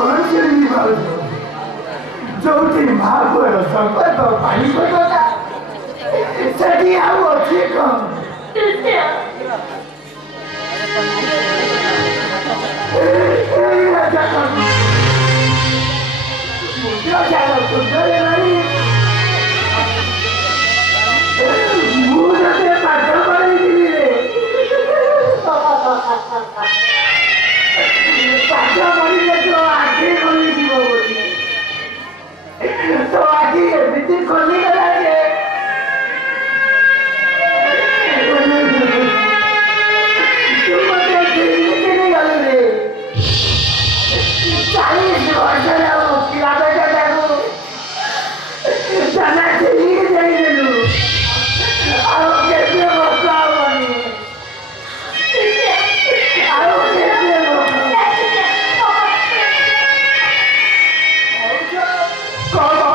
कौन से नहीं भावो जो टी माँ को संकट तो पानी को तो था सभी आओ अच्छे कौन राजा कौन मुझे क्या तुम जो ये नहीं मुझे तो पागल पड़ी थी रे पागल पड़ी है तो आगे खोली थी वो तो आगे बिल्कुल खोली कर रहे तुम मुझे दिल्ली के नहीं गए रे 40 वर्ष ना वो किराए का देखो जाना दिल्ली के नहीं गए आओ कैसे मौका बनी आओ कैसे मौका कौन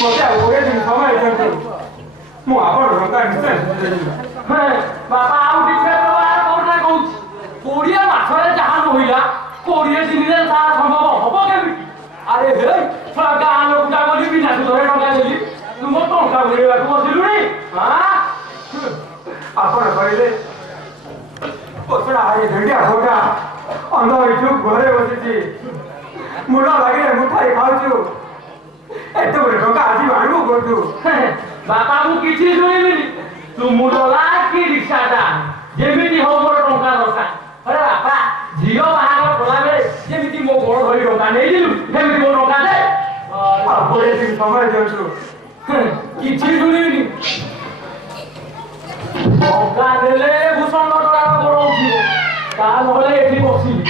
ମୋତେ ଆଉ 20 ଦିନ ସମୟ ଦିଅନ୍ତୁ ମୁଁ ଆପଣଙ୍କ ଟଙ୍କା ନିଶ୍ଚୟ ଦେବି। ବାପା ଆଉ ଟିକେ କହୁଛି 20 ମାସରେ ଯାହା ରହିଲା 20 ଦିନରେ ତାହା ସମ୍ଭବ ହବ କେମିତି? ଆରେ ହେ ଗାଁ ଲୋକଟା ବୋଲି ବିନା ସୁଧରେ ଟଙ୍କା ଦେଲି ତୁ ମୋ ଟଙ୍କା ବୁଲେଇବାକୁ ବସିଲୁଣି? ଆପଣ କହିଲେ ପଛଡ଼ା ଆଜି ଝେଣ୍ଡିଆ ଭୋଟା ଅନ୍ଧ ହେଇଛୁ ଘରେ ବସିଛି ମୁଣ୍ଡ ଲାଗିଲେ ମୁଠାଇ ଖାଉଛୁ ଏତେ ଗୋଟେ ଟଙ୍କା ଆଜି ଆଣିବୁ କରୁଛୁ। ବାପା ମୁଁ କିଛି ଶୁଣିବିନି ତୁ ମୁଣ୍ଡଲା କି ରିକ୍ସାଟା ଯେମିତି ହଉ ମୋର ଟଙ୍କା ଦରକାର। ଆରେ ବାପା ଝିଅ ବାହାଘର କଲାବେଳେ ଯେମିତି ମୋ ଗୋଡ଼ ଧରି ଟଙ୍କା ନେଇଯିଲୁ ସେମିତି ମୋ ଟଙ୍କା ଦେ। ଆଉ 20 ଦିନ ସମୟ ଦିଅନ୍ତୁ। କିଛି ଶୁଣିବିନି ଟଙ୍କା ଦେଲେ ଭୂଷଣ ଟଙ୍କା ଗୋଡ଼ ଉଠିବ ତା ନହେଲେ ଏଠି ବସିବି।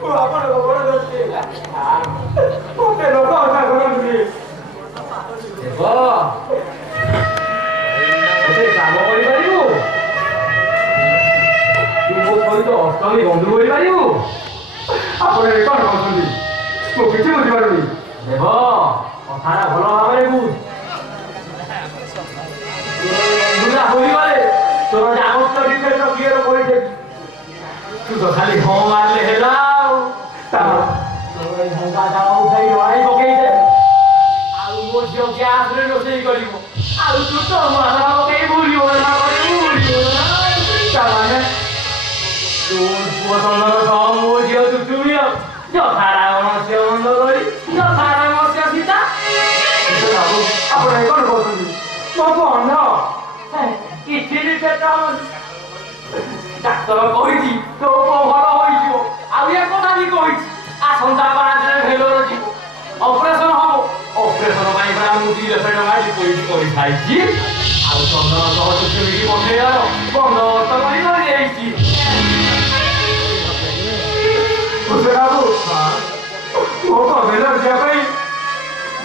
ମୁଁ ଆପଣଙ୍କ ଗୋଡ଼ ଧରୁଛି ମୋତେ ଲୋକ ଅଧା କରନ୍ତି। ଗୋଟେ କାମ କରିପାରିବୁ ତୁ ମୋ ସହିତ ଅଷ୍ଟମୀ ବନ୍ଧୁ କରିପାରିବୁ? ଆପଣ ଏ କ'ଣ କହୁଛନ୍ତି ମୁଁ କିଛି ବୁଝିପାରୁନି। ଦେବ କଥାଟା ଭଲ ଭାବରେ ବୁଝ। ବନ୍ଧୁଟା ହୋଇଗଲେ ତୋର ଯାବତୀୟ ଡିଟେଲ୍ସ କ୍ଲିୟର କରିଦେବି। ତୁ ତ ଖାଲି ହଁ ମାରିଲେ ହେଲା ଆଉ ତୋର ଏଇ ଭଙ୍ଗା ଚାଳ ଉଠାଇ ଲଢ଼ାଇ ପକେଇଦେ ଆଉ ମୋ ଝିଅ ଗ୍ୟାସରେ ରୋଷେଇ କରିବ ଆଉ ତୁ ତ ମାସା ପକେଇ ବୁଲିବ ନା କରିବୁ ତାମାନେ ତୋ ପୁଅ ଚନ୍ଦନ ସହ ମୋ ଝିଅ ଚୁଚୁମିଅ ଯଥା ରାବଣ ସିଏ ମନ୍ଦ କରି ଯଥା ରାମ ସିଏ ସୀତା। ଆପଣ ଏ କ'ଣ କହୁଛନ୍ତି ମୋ ପୁଅ ଅନ୍ଧ? କିଛି ବି ପେଟ ଡାକ୍ତର କହିଛି ତୋ ପୁଅ ଭଲ ହୋଇଯିବ ଆଉ ଏ କଥା ବି କହିଛି ଆସନ୍ତା 5 ଦିନରେ ଭେଲୋର ଯିବ ଅପରେସନ ହବ। ଅପରେସନ ପାଇଁ ପରା ମୁଁ 2 ଲକ୍ଷ ଟଙ୍କା ଡିପୋଜିଟ୍ କରିସାରିଛି ଆଉ ଚନ୍ଦନ ସହ ଚୁଚୁମିକି ପଠେଇବାର ବନ୍ଦୋବସ୍ତ କରି ରହିଯାଇଛି। ବାବୁ ମୋ ପୁଅ ଭେଲୋର ଯିବା ପାଇଁ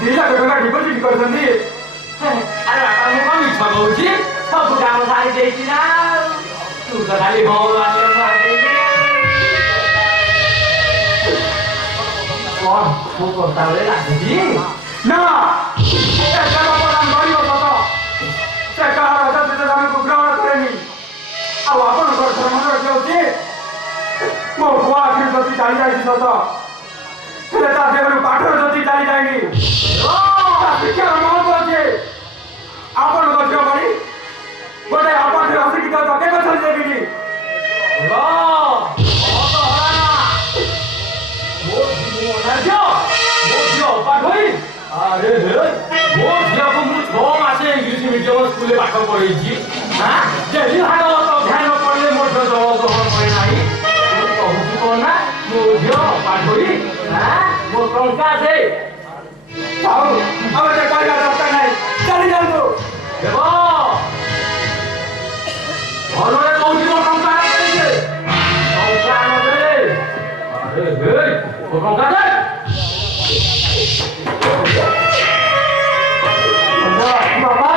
2 ଲକ୍ଷ ଟଙ୍କା ଡିପୋଜିଟ୍ କରିଛନ୍ତି। ଆରେ ବାପା ମୁଁ କ'ଣ ମିଛ କହୁଛି ସବୁ କାମ ସାରି ଦେଇଛି ନା ତୁ ତ ଖାଲି ହଁ ମାରିଲେ କ'ଣ ମୁଁ ପ୍ରସ୍ତାବରେ ଲାଗୁଛି? ନା ଏ ଦେବ ପ୍ରଦାନ କରିବ ସତ ସେ କାହାର ଯତ୍ନକୁ ଗ୍ରହଣ କରେନି। ଆଉ ଆପଣଙ୍କର ଧର୍ମ ରଖିଯାଉଛି ମୋ ପୁଅ ଆଖିରୁ ଯଦି ଚାଲିଯାଇଛି ସତ ହେଲେ ତା ଦେହରୁ ପାଠର ଯଦି ଚାଲିଯାଇନି ତା ଶିକ୍ଷାର ମହତ୍ଵ ଅଛି। ଆପଣଙ୍କ ଝିଅ ଭଳି ଗୋଟେ ଅପାଠରେ ଅଶିକ୍ଷିତ ତ କେବେ ଛାଡ଼ି ଦେବିନି। ମୋ ଝିଅକୁ ମୁଁ 6 ମାସ ଇଂଲିଶ ମିଡିୟମ ସ୍କୁଲରେ ପାଠ ପଢେଇଛି ଯଦି ଭାଗବତ ଅଧ୍ୟୟନ କରିଲେ ମୋ ଝିଅ ଜଳ ଗ୍ରହଣ କରେ ନାହିଁ। କହୁଛୁ କ'ଣ ନା ମୋ ଝିଅ ପାଠୋଇ ମୋ ଟଙ୍କା ଦେ ଆଉ ଆମେ କହିବା ଦରକାର ନାହିଁ ଚାଲି ଯାଆନ୍ତୁ। ଦେବ ଭଲରେ କହୁଛି ମୋ ଟଙ୍କା ନଦେଲେ ମୋ ଟଙ୍କା ଦେ। ବାବା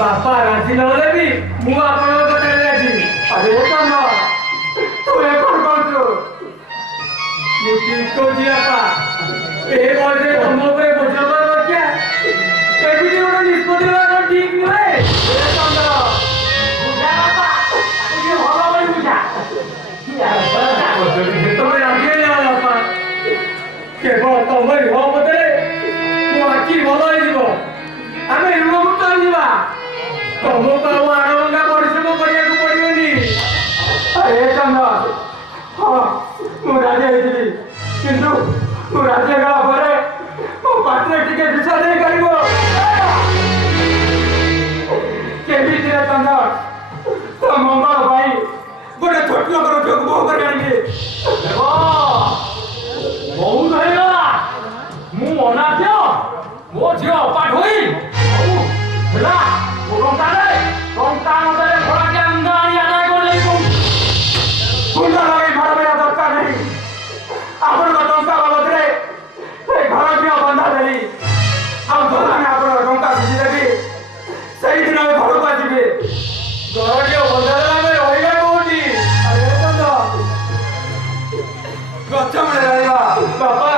ବାପା ରାଜି ନହେଲେ ବି ମୁଁ ଆପଣଙ୍କ କଥାରେ ରାଜି। ଆରେ ଚନ୍ଦ ତୁ ଏ କ'ଣ କରୁଛୁ? ମୁଁ ଠିକ କହୁଛି ବାପା ଏ ବୟସରେ ତମ ଉପରେ ବୋଝ କରି ରଖିଆ ଏମିତି ଗୋଟେ ନିଷ୍ପତ୍ତି ନେବା ଠିକ ନୁହେଁ। ବୁଝା ବାପା ଟିକେ ଭଲ କରି ବୁଝା ତମେ ରାଜି ହେଇଯାଅ ବାପା କେବଳ ତମରି ମତରେ ମୋ ଆଖି ଭଲ ହେଇଯିବ ଆମେ ଋଣମୁକ୍ତ ହେଇଯିବା ତମକୁ ଆଉ ଆଡ଼ଭଙ୍ଗା ପରିଶ୍ରମ କରିବାକୁ ପଡ଼ିବନି। ଆରେ ଚନ୍ଦ ହଁ ମୁଁ ରାଜି ହେଇଥିଲି କିନ୍ତୁ ମୁଁ ରାଜି ହେଇଗଲା ପରେ ମୋ ପାଟିରେ ଟିକେ ବିଷ ଦେଇପାରିବ କେମିତିରେ ଚନ୍ଦ ତୋ ମଙ୍ଗଳ ପାଇଁ ଗୋଟେ ଛୋଟ ଲୋକର ଝିଅକୁ ବୋହୂ କରି ଆଣିବି। ବହୁତ ହେଇଗଲା ମୁଁ ଅନାଥ୍ୟ ମୋ ଝିଅ ଅପାଠ ହୋଇ ହେଲା ମୋ ଟଙ୍କା ନଦେଲେ ଭଡ଼ାଟିଆ ମୁଣ୍ଡ ଆଣି ଆଦାୟ କରିଦେବି କହୁଛି। ମୁଣ୍ଡ ଲଗେଇ ଘର ମିଳିବା ଦରକାର ନାହିଁ। ଆପଣଙ୍କ ଟଙ୍କା ବାବଦରେ ଏ ଘର ବନ୍ଧା ଦେଲି ଆଉ ଯୋଉଦିନ ଆପଣଙ୍କ ଟଙ୍କା ବୁଝିଦେବି ସେଇଦିନ ଏ ଘରକୁ କରିବେ ଘରଟିଏ ବନ୍ଧାରେ ଆମେ ରହିବା କୋଉଠି ଆରେ ଚନ୍ଦ ଗଛ ମୂଳେ ରହିବା ବାପା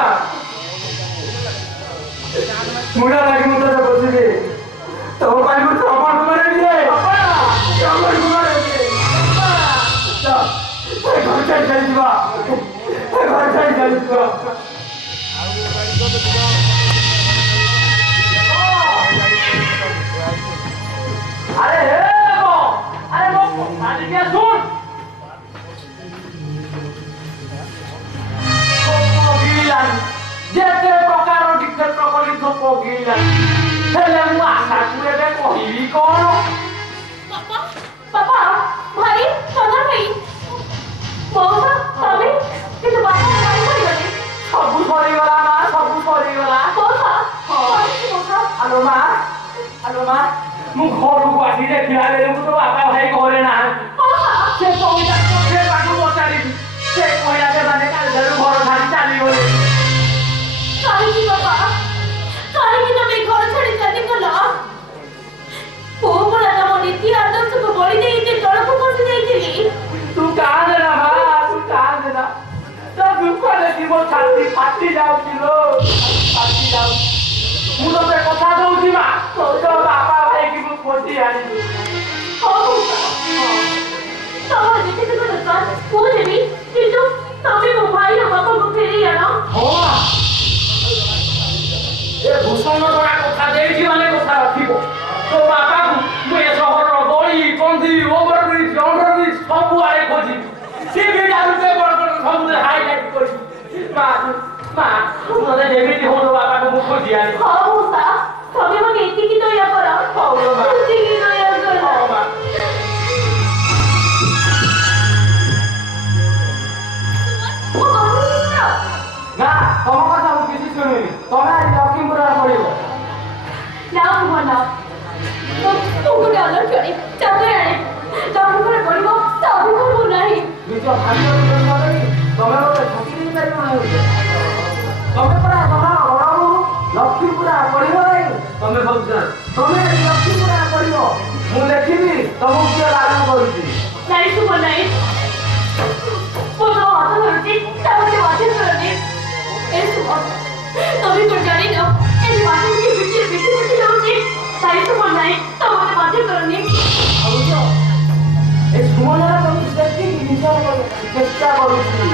ମୁଣ୍ଡା ଲାଗି ମୁଁ ତୋତେ ବସିବି ତୋ ପାଇଁ ମୁଁ ଶ୍ରବଣ କୁମାର ଦିଏ ଶ୍ରବଣ କୁମାର ଦିଏ ଘର ଛାଡ଼ି ଚାଲିଯିବା ଘର ଛାଡ଼ି ଚାଲିଯିବା আরে হে দেখো আরে দেখো মালিকে শুন পগিলান যেতে প্রকার ডিক্ষেত্র কলি তো পগিলান হেলে মু আশা করে দে কহিবি কোন বাবা বাবা ভাই সোনা ভাই মৌসা তবে কিন্তু বাবা ভাই করিবনি সবু সরিগলা মা সবু সরিগলা মৌসা মৌসা আলো মা ମୁଁ ଘରକୁ ଆସି ଦେଖିଲା ବେଳକୁ ତ ବାପା ଭାଇ ଘରେ ନାହାନ୍ତି ସେ କବିତା ସେ ତାକୁ ପଚାରିବି ସେ କହିଲା ସେମାନେ କାଲିଠାରୁ ଘର ଛାଡ଼ି ଚାଲିଗଲେ କାହିଁକି ବାବା କାହିଁକି ତମେ ଘର ଛାଡ଼ି ଚାଲିଗଲ ପୁଅ ପରା ତମ ନୀତି ଆଦର୍ଶକୁ ବଳି ଦେଇ ଏତେ ତଳକୁ ଖସି ଯାଇଥିଲି ତୁ କାନ୍ଦେ ନା ମା ତୁ କାନ୍ଦେ ନା ତୋ ଦୁଃଖ ଦେଖି ମୋ ଛାତି ଫାଟି ଯାଉଛି ଲୋ ଫାଟି ଯାଉଛି ମୁଁ ତୋତେ କଥା ଦଉଛି ମା ତୋ ବାପା ଭାଇକି ମୁଁ ଖୋଜି ଆଣିବି ହଉ ତମର ଯେତିକି ଦରକାର ମୁଁ ଦେବି କିନ୍ତୁ ତମେ ମୋ ଭାଇର ବାପାକୁ ଫେରେଇ ଆଣ ହଁ ଏ ଭୂଷଣ ଟଙ୍କା କଥା ଦେଇଛି ମାନେ କଥା ରଖିବ ତୋ ବାପାକୁ ମୁଁ ଏ ସହରର ଗଳି କନ୍ଦି ଓଭରବ୍ରିଜ ଅଣ୍ଡରବ୍ରିଜ ସବୁଆଡ଼େ ଖୋଜିବି ଟିଭି ଠାରୁ ବଡ଼ ବଡ଼ ସବୁରେ ହାଇଲାଇଟ୍ କରିବି ମା ମୋତେ ଯେମିତି ହଉ ତୋ ବାପାକୁ ମୁଁ ଖୋଜି ଆଣିବି ହଉ ମଉସା ତମେ ମୋତେ ଏତିକି ଦୟା କର ହଉ ଲୋ ମା ଏତିକି ଦୟା କର ହଉ ମା ନା ତମ କଥା ମୁଁ କିଛି ଶୁଣିବି ତମେ ଆଜି ଲକ୍ଷ୍ମୀପୁରରେ ପଡ଼ିବ ନା ଭଲ ତୁ ଗୋଟେ ଅଲକ୍ଷଣୀ ଚାକରାଣୀ ଲକ୍ଷ୍ମୀପୁରରେ ପଡ଼ିବ ତା ଅଧିକାର ମୁଁ ନାହିଁ ନିଜ ଭାଗ୍ୟକୁ ତମେ ମୋତେ ଠକି ଦେଇପାରିବ ନାହିଁ ତମେ ପରା ତମର ବଡ଼କୁ ଲକ୍ଷ୍ମୀପୁରା ପଡ଼ିବ ନାହିଁ ତମେ ଭାବୁଛ ତମେ ଲକ୍ଷ୍ମୀପୁରା ପଡ଼ିବ ମୁଁ ଦେଖିବି ତମକୁ କିଏ ଲାଭ କରୁଛି ନାଇଁ ଶୁଭ ନାହିଁ ମୁଁ ତମ ହାତ ଧରୁଛି ତା ମୋତେ ବାଧ୍ୟ କରନି ଏ ଶୁଭ ତମେ କଣ ଜାଣିନ ଏ ବାଧ୍ୟ ପିଟି ଯାଉଛି ନାଇଁ ଶୁଭ ନାହିଁ ତା ମୋତେ ବାଧ୍ୟ କରନି ଭାବୁଛ ଏ ସୁମନର ତମକୁ ସେତିକି ନିଜ ଚେଷ୍ଟା କରୁଛି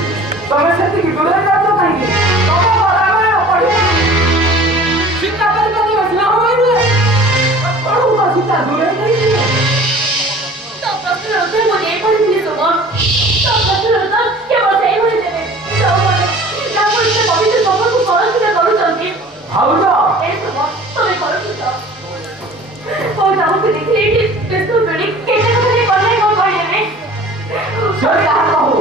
ତମେ ସେତିକି ଦୂରରେ ଯାଉଛ କାହିଁକି ତମେ ବରାବର ପଡ଼ିବ ସୀତା ପରିବାର ଆସିଲା ହଇଲେ ପଢ଼ୁକ ସୀତା ଦୂରରେ ଯାଇଥିଲେ ତା ପ୍ରଶ୍ନର ଉତ୍ତର ମୁଁ ଦେଇପାରିଥିଲି ଶୁଭ ତା ପ୍ରଶ୍ନର ଉତ୍ତର କେବଳ ସେଇଭଳି ଦେବେ ସବୁବେଳେ ତାପରେ ସେ ପବିତ୍ର ସମ୍ପର୍କକୁ କଳଙ୍କିତ କରୁଛନ୍ତି ଭାବୁଛ ଏ ଶୁଭ ତମେ କରୁଛ ହଉ ତାଙ୍କୁ ଦେଖିଲେ ଏଠି ବ୍ୟସ୍ତ ପଡ଼ି କେତେ କଥା କଲେ କଣ କହିଦେବେ ସରି କାହା କହୁ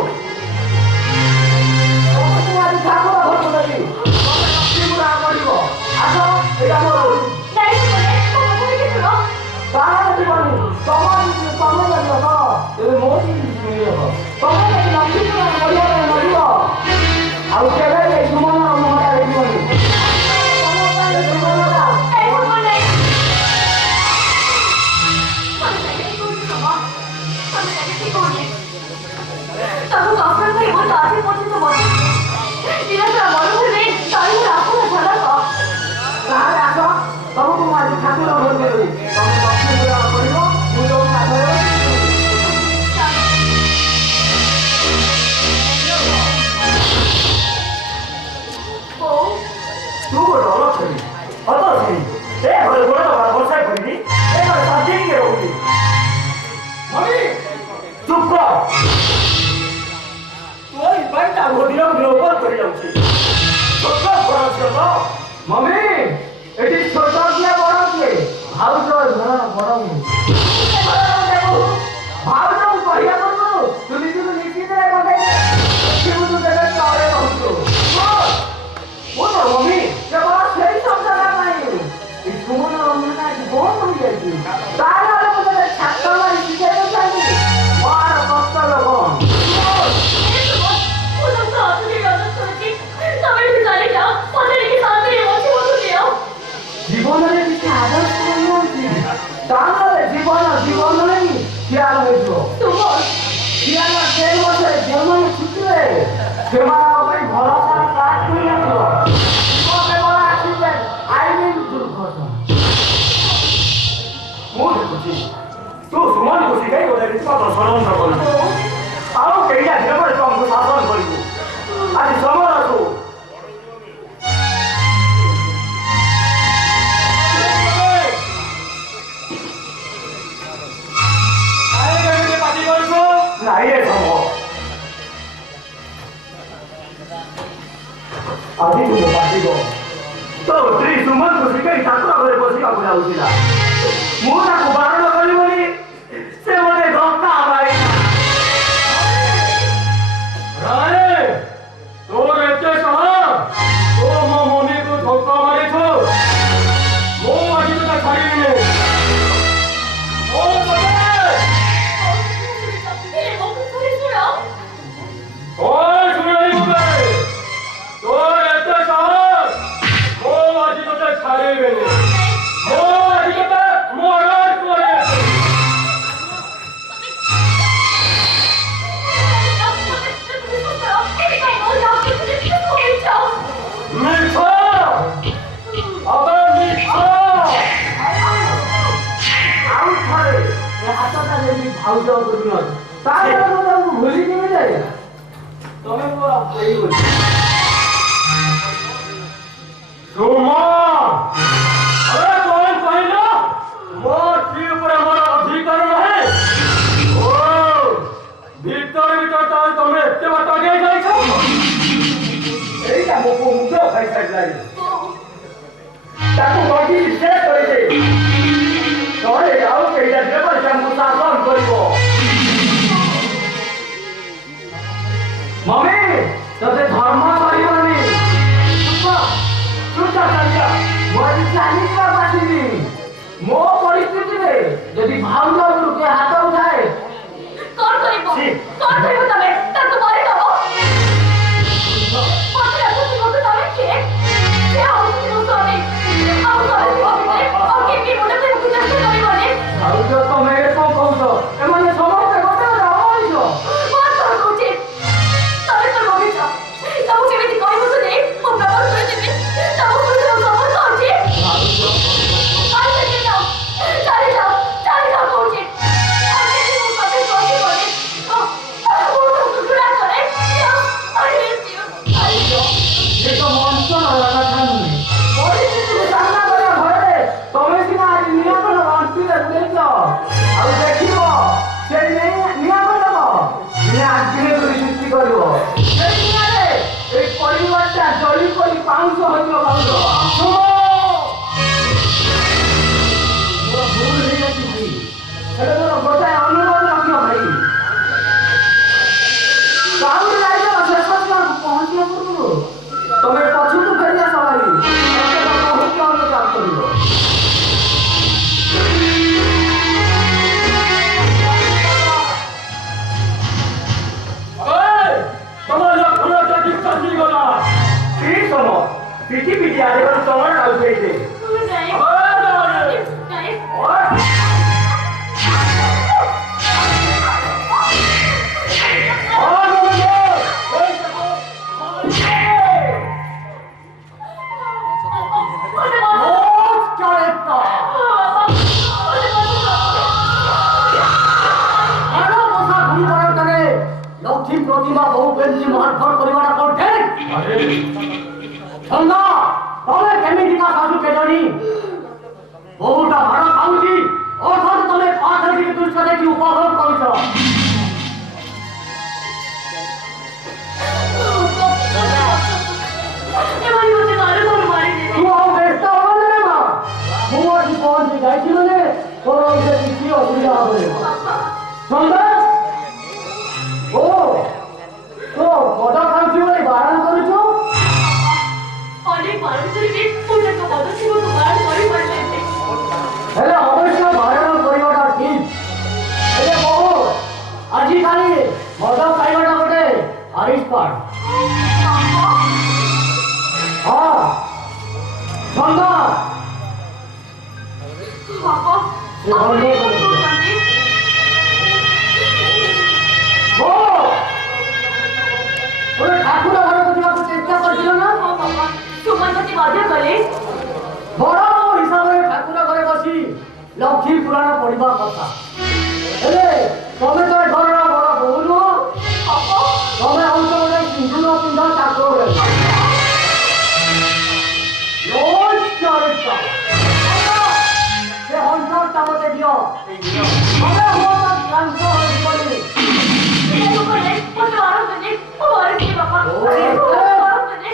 ତମକୁ ଆଜି ଠାକୁର ଭୋଟ ଦେବି ତମେ ଲକ୍ଷ୍ମୀପୁରା ପଡ଼ିବ ଆସ ଏଇଟା ମୋର ନାଇଁ ଶୁଭ ନାଇଁ ମୋ କଥା ଟିକେ ଶୁଣ ତାହା ଯିବନି ତମେ ଜାଣିବ ତ ଏବେ ମୋ ଶୁଣିବ ତମେ ଯଦି ଲକ୍ଷ୍ମୀପୁରା ପଡ଼ିବ ମରିବ ଆଉ କେବେ ଏ ସୁମନର ମୁହଁଟା ଦେଖିବନି ତାକୁ କଫର ଭାଇ ବହୁତ ଆଜି ପର୍ଯ୍ୟନ୍ତ ମୋତେ ନିରନ୍ତର ମରୁଭୂମିରେ ତଳିମୂଳ ଆସୁର ଝଲକ ତାହେଲେ ଆସ ତମକୁ ମୁଁ ଆଜି ଠାକୁର ଭୋଟ ଦେବି ତମେ ଲକ୍ଷ୍ମୀପୁରା ପଡ଼ିବ ମୁଁ ଯୋଉ ଠାକୁର ବୋଉ ତୁ ଗୋଟେ ଅଲକ୍ଷଣୀ ଅତଶ୍ରୀ ଏ ଘରେ ଗୋଡ଼ ବର୍ଷା କରିବି ଏ ଘରେ ସାଜିକି ରହୁଛି ମମି ଚୁପ କର ତୁ ଏଇ ପାଇଁ ତା ଗୋଦିର ବିଲୋପ କରିଯାଉଛି ଛୋଟ ବଡ଼ ଝିଅ ତ ମମି ଏଠି ଛୋଟ କିଏ ବଡ଼ କିଏ ଭାଉଜ ବଡ଼ ମୁଁ ଭାଉଜକୁ କହିବା ପୂର୍ବରୁ ତୁ ନିଜକୁ ନିଶ୍ଚିତରେ ବନେଇଲେ ଦେଖିବୁ ତୁ କେବେ ତଳେ ରହୁଛୁ ମୁଁ ତ ମମି କେବଳ ସେଇ ଶବ୍ଦଟା ପାଇଁ ଏ ସୁମନର ମନଟା ଆଜି ବନ୍ଦ ହୋଇଯାଇଛି ତାହେଲେ ମୁଁ ତତେ ଛାତ ମାରି ଶିଖେଇ ଦେଉଥାନ୍ତି ମୋର କଷ୍ଟ ଲୋକ ମୁଁ ତ ଅସୁବିଧା ଅନୁଭବ କରୁଛି ତମେ ଏଠି ଚାଲିଯାଅ ମୋତେ ଟିକେ ଶାନ୍ତିରେ ବସିବାକୁ ଦିଅ ଜୀବନରେ କିଛି ଆଦର୍ଶ ମିଳୁଛି ତାହେଲେ ଜୀବନ ଜୀବନ ନାହିଁ ଖିଆଲ ହେଇଯିବ ସୁମନ ଖିଆଲ ସେଇ ବର୍ଷରେ ଯେଉଁମାନେ ଛୁଟିବେ ସେମାନଙ୍କ ପାଇଁ ଭରସା କାର୍ଡ ମିଳିନଥିବ କେବଳ ଆକ୍ସିଡେଣ୍ଟ ଆଇନ ଦୁର୍ଘଟଣା ମୁଁ ଦେଖୁଛି ତୁ ସୁମନକୁ ଶିଖାଇ ଗୋଟେ ରୀତିମତ ଷଡ଼ଯନ୍ତ୍ର କରିବୁ ଆଉ କେଇଟା ଦିନ ପରେ ତୁ ଆମକୁ ଶାସନ କରିବୁ ଆଜି ସମୟ ଆସୁ ନାଇଁ ରେ ସମୟ ଆଜି ତୁ ପାଟିବ ତୋ ସ୍ତ୍ରୀ ସୁମନକୁ ଶିଖାଇ ଠାକୁର ଘରେ ବସିବାକୁ ଯାଉଥିଲା ମୁଁ ତାକୁ ବାରଣ କଲି ବୋଲି ସେ ମୋତେ ଧକ୍କା ମାରିଲା ରାଣୀ ତୋର ଏତେ ସାହସ ତୁ ମୋ ମମିକୁ ଧକ୍କା ମାରିଛୁ ମୁଁ ଆଜି ତୋତେ ଛାଡ଼ିବିନି ଭୁଲି କେମିତି ଯାଏ ତମେ ମୋର ମମି ତତେ ଧର୍ମ କରିବନି ମୁଁ ଆଜି ଚାଲିଯିବା ପାଟିବି ମୋ ପରିସ୍ଥିତିରେ ଯଦି ଭାଉଜ ଉପରକୁ ହାତ ଉଠାଏ କଣ କରିବ ତମେ ତାକୁ ମରିଦବ ମତେ ଲାଗୁଛି ମୋତେ ତମେ କିଏ ସେ ହଉଛି ମୋ ସ୍ୱାମୀ ଆଉ ତମେ ଆଉ କେମିତି ମୋତେ ତାକୁ ଚେଷ୍ଟା କରିବନି ଭାଉଜ ତମେ କଣ କହୁଛ ଏମାନେ ସମସ୍ତେ ଗୋଟେ ଗୋଟେ ଅମଣିଷ ତାକୁ କେମିତି କହିବୁ ତୁ ନେଇ ମୁଁ ବ୍ୟବହାର କରିଦେବି ତାକୁ ଶୁଣିବାକୁ ସମର୍ଥ ଅଛି ଚାଲି ଯାଅ କହୁଛି ମୁଁ କଥା କହିବନି ମୁଁ ତାକୁ ଘୃଣା କରେ ଏ ତ ମଣିଷ ନହେବା କଥା ନୁହେଁ ପରିସ୍ଥିତିକୁ ସାମ୍ନା କରିବା ଭୟରେ ତମେ ସିନା ଆଜି ନିଆଁକଣ ଅଣ୍ଟିରେ ବୁଲେଇଛ ଆଉ ଦେଖିବ ସେ ନିଆଁ କରିଦେବ ନିଆଁ ଆଗରେ କରି ସୃଷ୍ଟି କରିବ ସେଇ ନିଆଁରେ এই পরিবারটা জলি করে পাঁচশো হইল পাঁচশো ভুল হয়ে গেছি সেটা তোর গোটায় অনুরোধ রাখিও ভাই কাউর রাইজ শেষ পৌঁছিয়া পড়ব তবে পছন্দ ফেরিয়া সবাই বহুত অনুরোধ করিব পিটি পিটি আগে তোমার নাও খেয়েছে লক্ষ্মী প্রতিমা বহু বেশি মারধর করিবাটা করতে ছন্দা তবে কেমিটিকা শাশু কেজনি বহুটা ভাড়া খাউছি অর্থাৎ তবে পাঁচ থেকে দুষ্টা দেখি উপভোগ করছ পৌঁছে যাইছিল যে তোর কিছু অসুবিধা হবে ছন্দা ও তো মজা খাচ্ছি বলে বারণ করেছ অনেক বারণ করিবে পূজাকে পদক্ষেপকে বারণ করিপারলে ହେଲେ ଅବଶ୍ୟ ବାରଣ କରିବାଟା ଠିକ୍ ହେଲେ ବହୁ ଆଜିକାଲି ମଦ ଖାଇବାଟା ଗୋଟେ ଆବିଷ୍କାର ହଁ ଛନ୍ଦ ବାପା ଗୋଟେ ଠାକୁର ଘରକୁ ଯିବାକୁ ଚେଷ୍ଟା କରିଥିଲ ନା? ହଁ ବାପା ସୁମନ ମତେ ବାଧ୍ୟ କଲେ। ବଡ଼ ବୋଉ ହିସାବରେ ଠାକୁର ଘରେ ବସି ଲକ୍ଷ୍ମୀ ପୁରାଣ ପଢିବା କଥା। ହେଲେ ତମେ ତ ଏ ଘରର ବଡ଼ ବୋଉ ନୁହଁ। ତମେ ହଉଛ ଗୋଟେ ସିନ୍ଦୁର ପିନ୍ଧା ଚାକର ଭଳି। ରୋଜ ଚରିତ୍ର ସେ ହଣ୍ଟରଟା ମତେ ଦିଅ। ତମେ ହୁଅ ତା କ୍ଲାନ୍ତ ହୋଇପଡ଼ି। ମତେ ମାରନ୍ତୁନି ମୁଁ ମରିଛି ବାପା ମାରନ୍ତୁନି।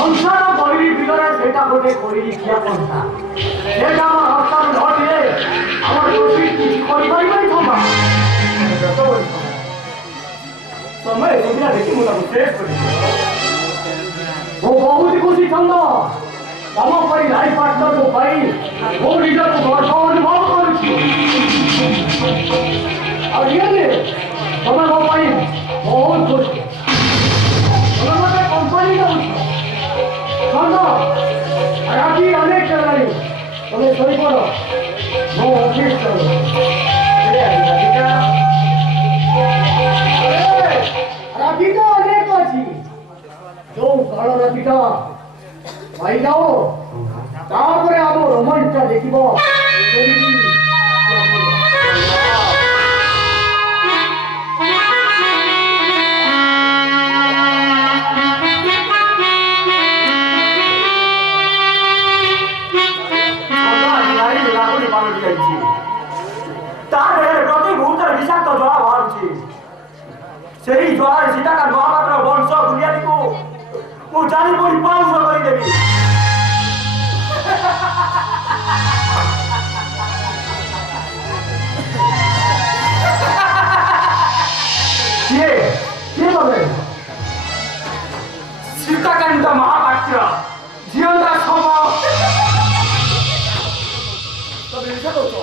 संसार बहिरी बिगड़े सेटा गोटे कोई किया पंथा सेटा हमर हस्तार धरिले समय सुविधा देखी मुझे शेष कर वो बहुत खुशी छंद तम पर लाइफ पार्टनर को पाई वो निजर को वर्ष अनुभव करुछि और ये तमे को पाई बहुत खुशी तमे मते कंपनी दउछि छंद राती अनेक चलाई तमे सही पड़ो वो ऑफिस चलो रातिका अनेक अछि जो काल रातिका भाई जाओ तापरे आम रोमांचा देखिबो সেই জয় সীতাকার মহাপাত্র বংশ দুনিয়াটিকু মু জানি পড়ি পাউস করিদেবি কিয়ে কি বলে সীতাকান্ত মহাপাত্র জীবনটা সম তবে লিখে দৌছ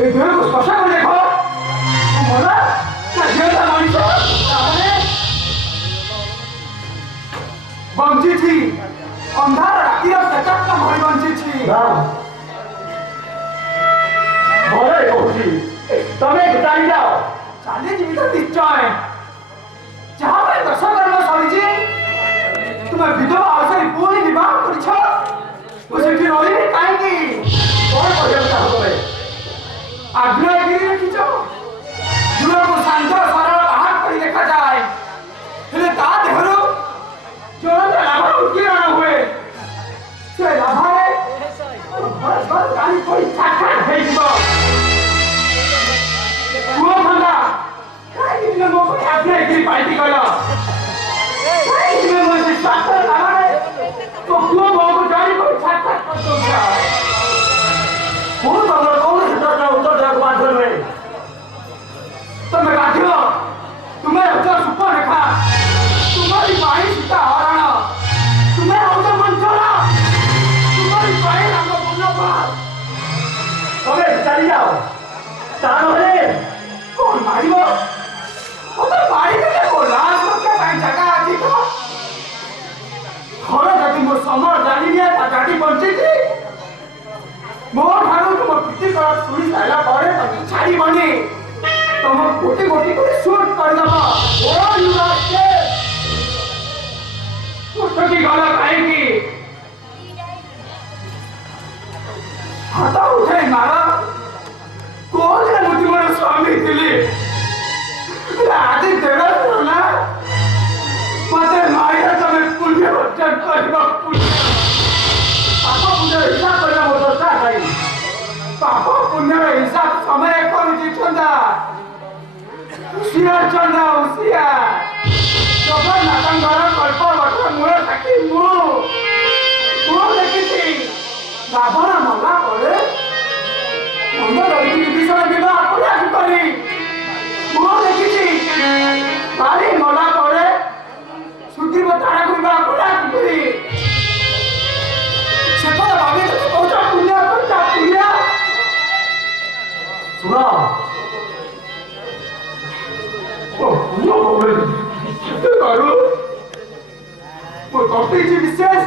এই দুইকে স্পর্শ করে দেখো মনে না জীবনটা মনিষ বঞ্চিছি ଅନ୍ଧାର ରାତିର ପ୍ରେତାତ୍ମା ଭଳି ବଞ୍ଚିଛି ଭଲେ କହୁଛି ତମେ ଚାଲିଯାଅ ଚାଲିଯିବି ତ ନିଶ୍ଚୟ ଯାହା ପାଇଁ ଦଶକର୍ମ ସରିଛି ତୁମେ ବିଧବା ଅବସରୀ ପୁଣି ବିବାହ କରିଛ ମୁଁ ସେଠି ରହିବି କାହିଁକି କଣ କରିବାକୁ ଚାହୁଁ ତମେ ଆଗ୍ରହଗିରି ଦେଖିଛ ଦୂରକୁ ଶାନ୍ତ ସରଳ ବାହାର କରି ଦେଖାଯାଏ ହେଲେ ତା ଦେହରୁ ଜ୍ୱଳନ୍ତ ଲାଭ ଉତ୍କୀର୍ଣ୍ଣ ହୁଏ ସେ ଲାଭରେ ଗାଳି ପଡ଼ି ଛାଟଛାଟ ହେଇଯିବ କୁହ ଖଣ୍ଡା କାହିଁକି ତୁମେ ମୋ ପାଇଁ ଆଗ୍ରହଗିରି ପାଲଟି ଗଲ କାହିଁକି ତୁମେ ମୋ ସେ ସ୍ୱାର୍ଥର ଲାଭରେ ମୋ ପୁଅ ବୋଉକୁ ଗାଳି ପଡ଼ି ଛାଟଛାଟ କରିଦେଉଛ ମୁଁ ତମର କୌଣସି ପ୍ରଶ୍ନର ଉତ୍ତର ଦେବାକୁ ବାଧ୍ୟ ନୁହେଁ ତମେ ବାଧ୍ୟ ତୁମେ ହେଉଛ ସୁପରେଖା ତୁମରି ପାଇଁ ସୀତା ହରଣ ତୁମେ ହେଉଛ ମଞ୍ଚଳ ତୁମରି ପାଇଁ ରାମ ବନବାସ ତମେ ଚାଲିଯାଅ ତା ନହେଲେ କଣ ମାରିବ ମତେ ମାରିଦେଲେ ମୋ ଲାଶ ରଖିବା ପାଇଁ ଜାଗା ଅଛି ତ ଘର ଯଦି ମୋ ସମୟ ଜାଣିନିଏ ତା ଗାଡ଼ି ବଞ୍ଚିଛି ମୋ ଠାରୁ ତୁମ ପ୍ରୀତିକର ଶୁଣି ସାରିଲା ପରେ ତମେ ଛାଡ଼ିବନି ତମ ଗୋଟି ଗୋଟି କରି ସୁଟ୍ କରିଦବ ଉଠକି ଗଲ କାହିଁକି ହାତ ଉଠେଇ ମାର କୋଉଦିନ ମୁଁ ତୁମର ସ୍ୱାମୀ ଥିଲି ଆଜି ଦେଢ଼ ନା ମତେ ମାରିଲେ ତମେ ପୁଣ୍ୟ ବର୍ଜନ କରିବ ପାପ ପୁଣ୍ୟର ହିସାବ କରିବା ମୋ ଦରକାର ନାହିଁ ପାପ ପୁଣ୍ୟର ହିସାବ ସମୟ କରୁଛି ଚନ୍ଦା ଉସିଆ ଚନ୍ଦା ଉସିଆ ଜଗନ୍ନାଥଙ୍କର କଳ୍ପ ବଟ ମୂଳ ସାକ୍ଷୀ ମୁଁ ଦେଖିଛି ରାବଣ ମଲା ପରେ ମନ୍ଦ ରହିଛି ବିଭୀଷଣ ବିବାହ କରିବାକୁ କରି ମୁଁ ଦେଖିଛି ବାଲି ମଲା ପରେ ସୁଗ୍ରୀବ ତାରାକୁ ବିବାହ କରିବାକୁ କରି ସେପଟେ ଭାବି ତମେ କହୁଛ ପୁଣ୍ୟ କରୁଛ ପୁଣ୍ୟ ଶୁଣ କରୁ ମୁଁ କପିଛି ବିଶେଷ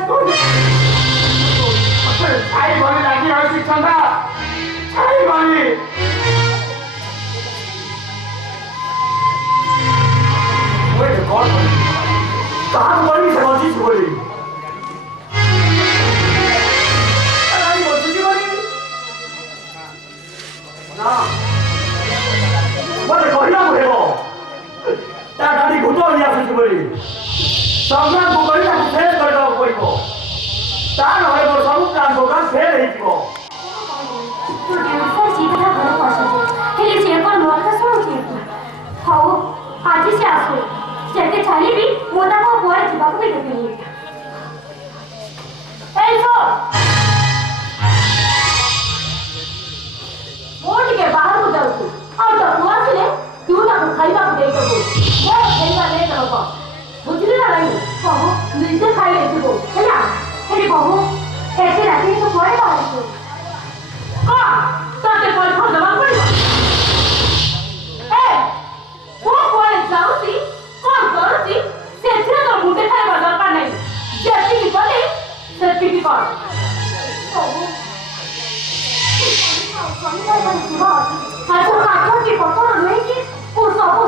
ଛାଇ ଭଳି ଲାଗି ରହିଛି ଚନ୍ଦା ଛାଇ ଭଳି କଣ କାହାକୁ କହିବି ସେ ବଞ୍ଚିଛି ବୋଲି ବଞ୍ଚିଛି ବୋଲି ନା ମତେ କହିବାକୁ ହେବ ତା ଗାଡ଼ି ଘୁଟ ହୋଇ ଆସୁଛି ବୋଲି ସମ୍ରାଟକୁ କହି ତାକୁ ଫେଲ୍ କରିବାକୁ ପଡ଼ିବ ତା ନହେଲେ ମୋର ସବୁ ପ୍ଲାନ୍ ପ୍ରୋଗ୍ରାମ ଫେଲ୍ ହେଇଯିବ ହଉ ଆଜି ସେ ଆସୁ ଯେତେ ଚାଲିବି ମୁଁ ତାକୁ କୁଆଡ଼େ ଯିବାକୁ ବି ଦେବିନି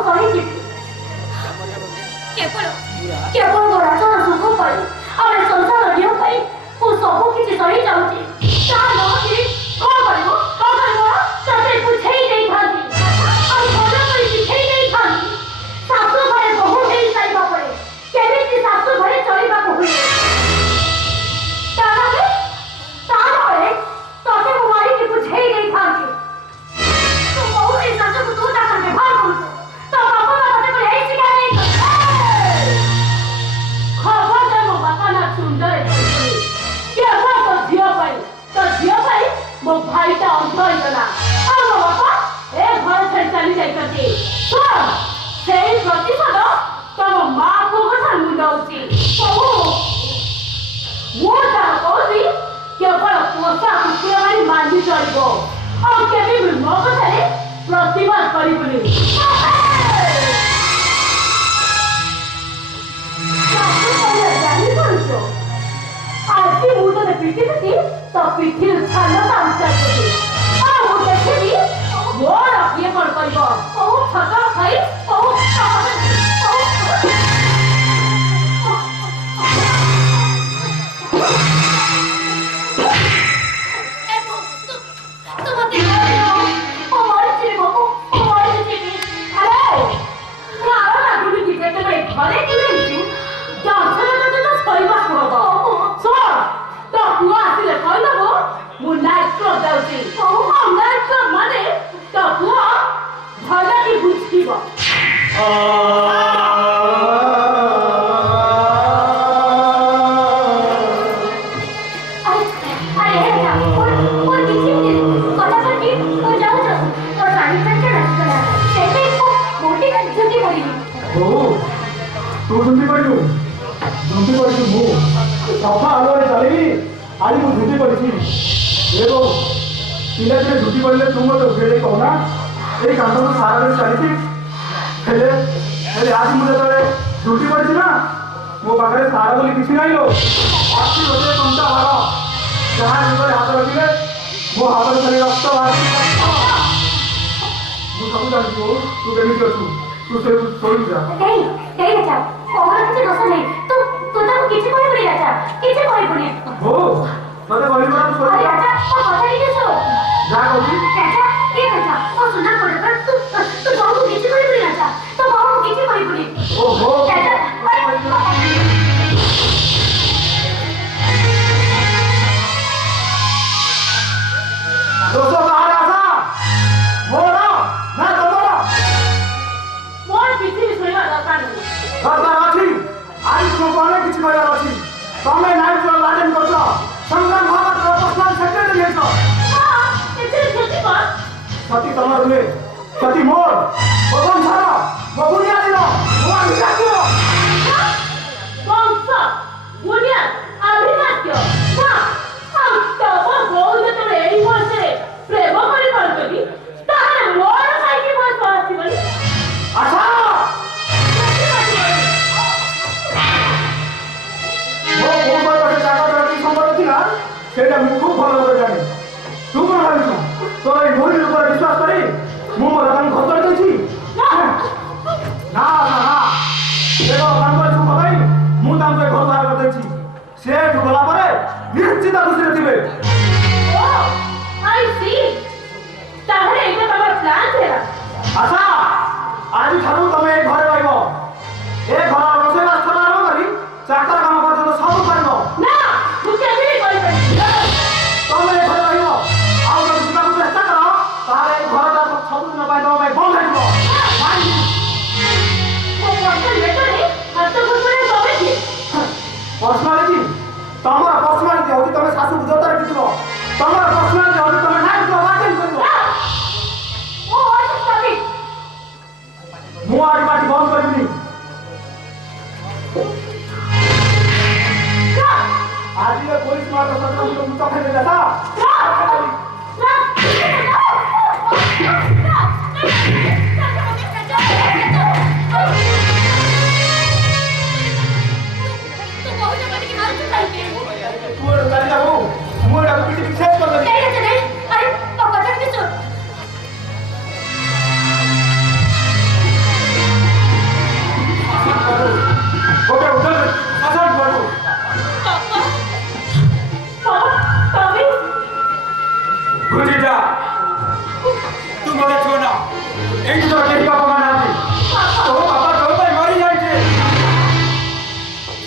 सही जीवी केवल केवल मोर राजर सुख पाई आमे संसार नियो पाई मु सब किछि सही जाउची ता नहोती कोन करबो तते बुझेई नै थांती आ भलो करी शिखेई नै थांती सासु घरे बहु हेई साइबा पड़े केमिति सासु घरे चलिबा हुए तारे तते मु मारी के बुझेई नै थांती तो बहु हेई सासु को तू जाकर व्यवहार करू तो बाबा ना मते को हेई सिखा नै खबर दे मो बापा ना सुंदर के वो तो झियो भाई मो भाई ता अंधोई गला आ मो बापा ए घर छे चली जाई कती सुन सेई प्रतिशत तो मां को कथा मुंडौची ओ मो ता कोसी केवल पोसा कुकुराई मानी चलबो और केबे भी मो कथारे प्रतिवाद करिबनी आज मुझे तो पीटी थी तो पीठी छाना तांचा थी आ वो देखी मोर ये पर करबो ओ छका खाई ओ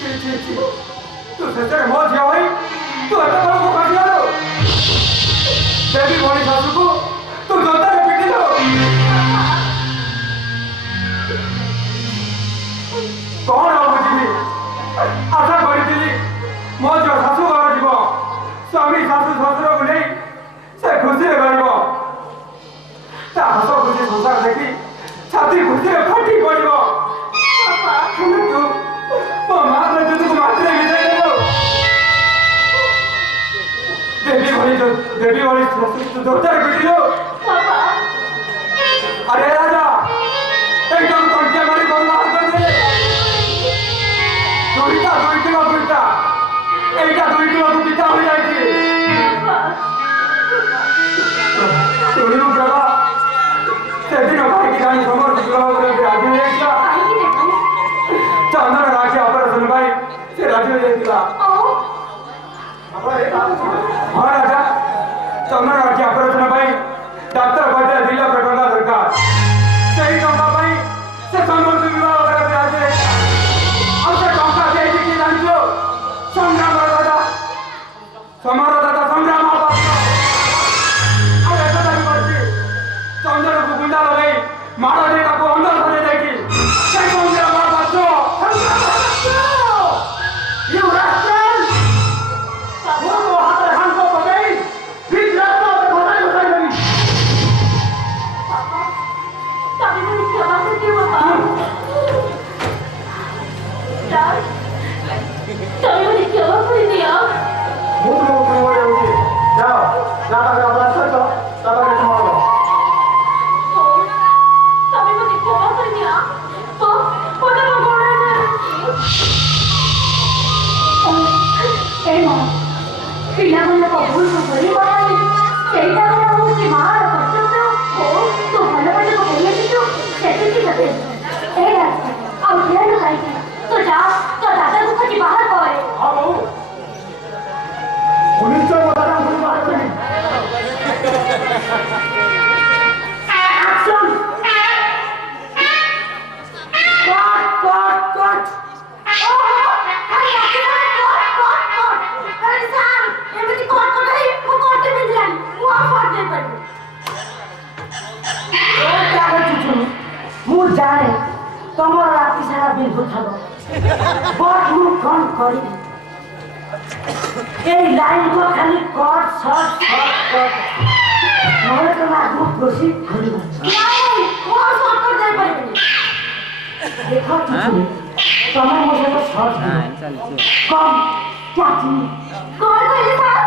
तू सच्चे मौत गया भाई तू ऐसा करो को कर दिया लो देवी बोली सासू को तू जोता रे पिटी लो कौन है बुझिली आशा करिथिली मो जो सासू घर जीव स्वामी सासू ससुर को नहीं से खुशी रे गइबो ता हस खुशी संसार देखी छाती खुशी रे फटी पड़िबो पापा तू ओ मां ने तुझको मात्र विदाई देबो देवी वाली तू जोता रे पिटी लो पापा अरे राजा एकदम तोड़के मारी बंदा कर दे दुईटा এইটা 2 কিলো তো পিতা হয়ে যাচ্ছে শুনিও বাবা সেদিন ভাই কি জানি সমর বিগ্রহ করে রাজি হয়ে গেল চন্দন রাখে অপারেশন ভাই সে রাজি হয়ে গেল হ্যাঁ রাজা চন্দন রাখে অপারেশন ভাই ডাক্তার বলে 2 লাখ টাকা দরকার সেই টাকা ভাই সে সমর বিগ্রহ করে রাজি হয়ে গেল আর সে টাকা দিয়ে কি জানিছো संग्राम दादा समारा दादा संग्राम अरे ऐसा नहीं करती चंद्र को गुंडा लगाई मारा देगा को अंदर से देखी क्या संग्राम बच्चों ये रास्कल वो हाथ हाथ को पकड़ी बीच रास्ते पे घोड़े लगी तभी मैंने क्या बात की पापा यार तभी मैंने क्या बात कर दिया जाओ दादा का अपना सोचो दादा के संभालो तभी मैंने क्या बात कर दिया तो पता तो बोल रहे थे मां पिला मैंने कबूल तो करी मानी सेटा में वो की मां करते हो तो भले भले को बोले तो कैसे की लगे ए यार अब क्या लगाई तो जा तो दादा को कहीं बाहर कोई हाँ बहू पुलिस को बता पुलिस बात करें एक्शन कट अरे सर ये मुझे कॉल कर रही वो कोर्ट में जाए वो फाड़ दे पर क्या कर चुचू मुझ जाने तमरा राती सारा दिन बुझालो बहुत मुझ कौन करी ये लाइन को खाली कट शॉट नहले तो ना ग्रुप दोषी खड़ी नहीं वो फाड़ कर दे पर देखो चुचू तमरा मुझे तो शॉट कम क्या चीज कॉल कर सर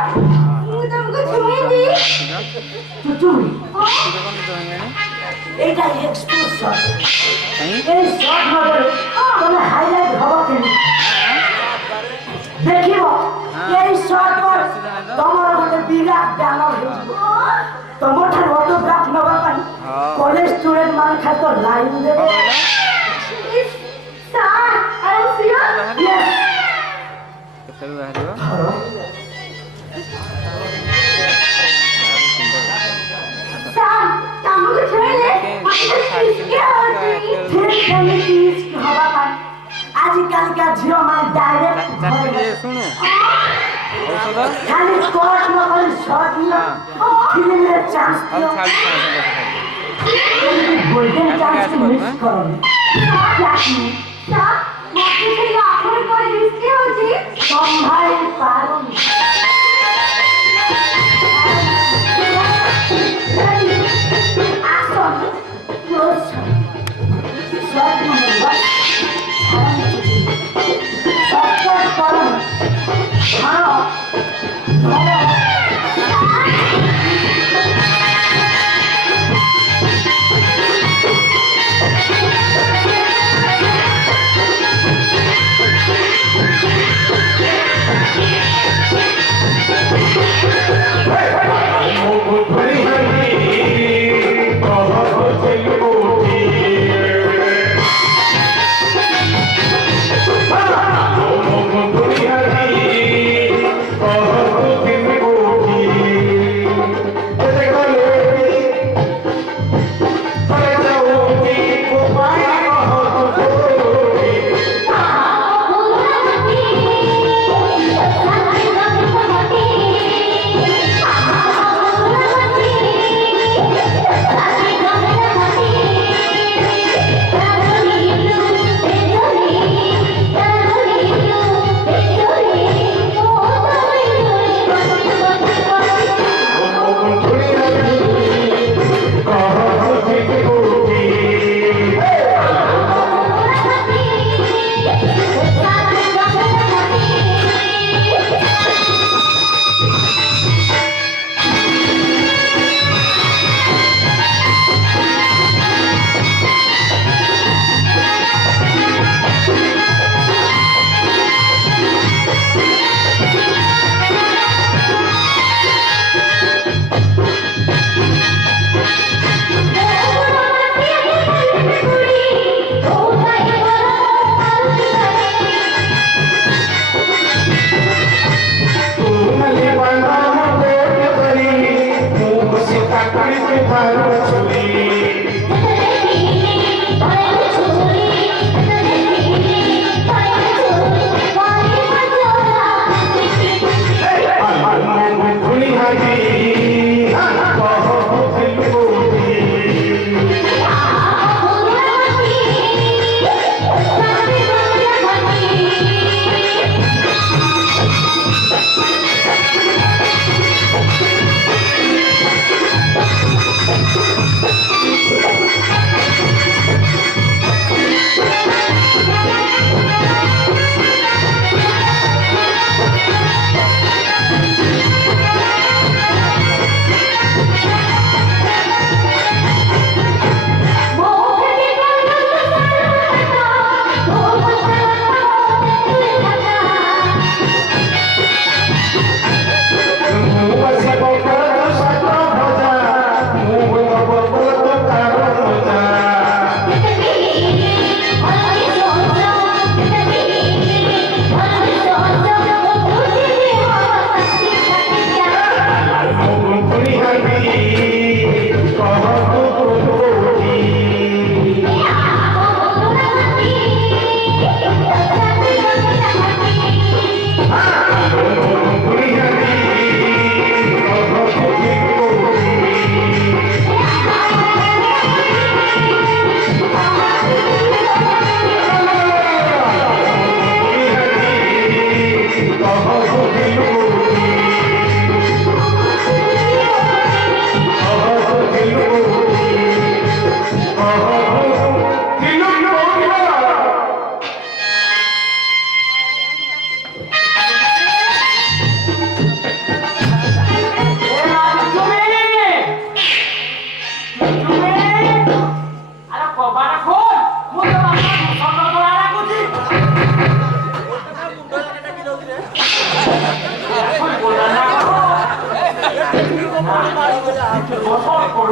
मुझे तुमको छुएंगी चुचू এটা এক্সপোজ শট এই শট মধ্যে কোন হাইলাইট হবো কেন দেখিব এই শট পর তোমার গোটে বিরাট ব্যানার হইব তোমার ঠার অটোগ্রাফ নবা পাই কলেজ স্টুডেন্ট মান খাত লাইন দেবে sir I am serious yes କେତେବେଳେ ବାହାରିବ सर तुमको छुएंगे क्या होती फिर केमिटीज हवा पाई आजकल का झियो मान डायरेक्ट ଚାଟିଲେ ଶୁଣୁ ଔଷଧ खाली कोर्ट में कोई शॉट ना फिल्म में चांस ଆଉ दियो ଛାଡ଼ି गोल्डन चांस मिस करो क्या सर मौके से आखिर पर रिस्क होती संभाल Paro action close shot number 1 support करो हां Oh,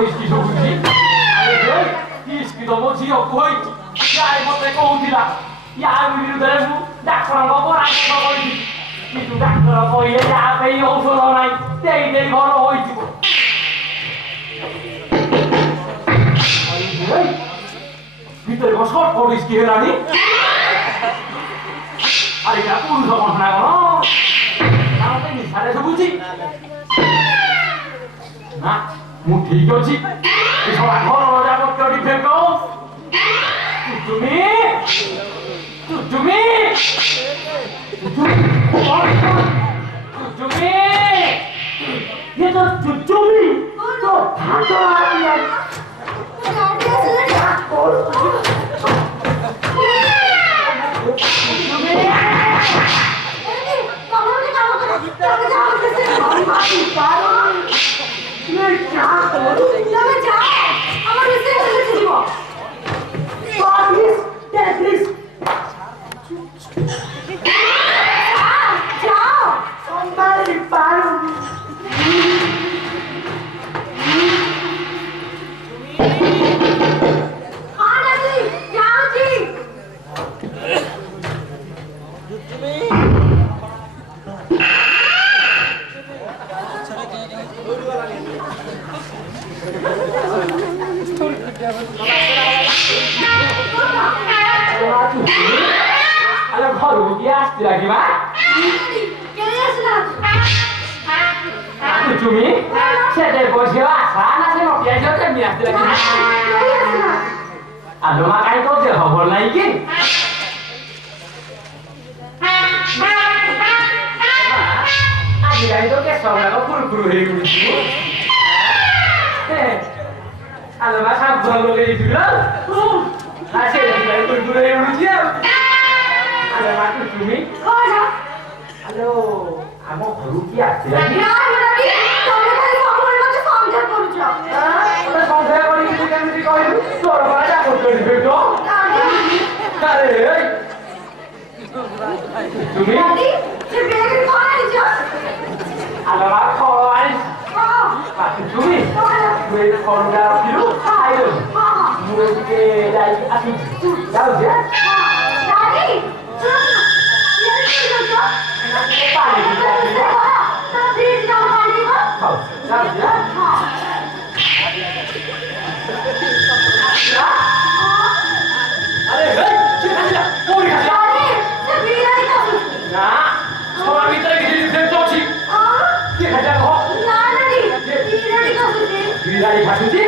ইস্কি সবুজি ইস্কি তো বলছি কই যাই মতে কৌছিলা ইয়ার বিরুদ্ধে মু ডাক্তার বাবু রাখা কইছি কিন্তু ডাক্তার কইলে যা এই ঔষধ নাই দেই ঘর হইছি ভিতরে বসর পড়িস কি রানি আরে এটা পুরুষ ঘটনা কোন আমাকে নিশারে সবুজি না মু ঠিক আছে সবাই ঘর রাজা করতে ফেলবো তুমি ये तो चुचुमी तो भातो आती है আরে ঘর গিয়ে আসতে লাগি মা তুমি সেটা বসে আসা না সে পেঁয়াজ তেমনি আসতে লাগি আলো মা কাই করছে খবর নাই কি আজিকালি তো কেসব লাগা ফুরফুর হয়ে গেছি আলো মা সব জল লগে দিছিল আসে ফুরফুর হয়ে গেছি আলো মা তুমি হ্যালো আমার ঘরু কি আসছে লাগি সংসার করি কিছু কেমনি করি তোর বাড়া করতে দিবে তো আরে তুমি আলাদা খাওয়াই তুমি তুই করুণা কিলো আইলো মুরগিকে যাই আসি যাও যে পানি যাও যে আরে হেই কি খাইলা পড়ি খাইলা না সবার ভিতরে কিছু ফেলছি কি খাইলা গো বিড়ালি খাচ্ছি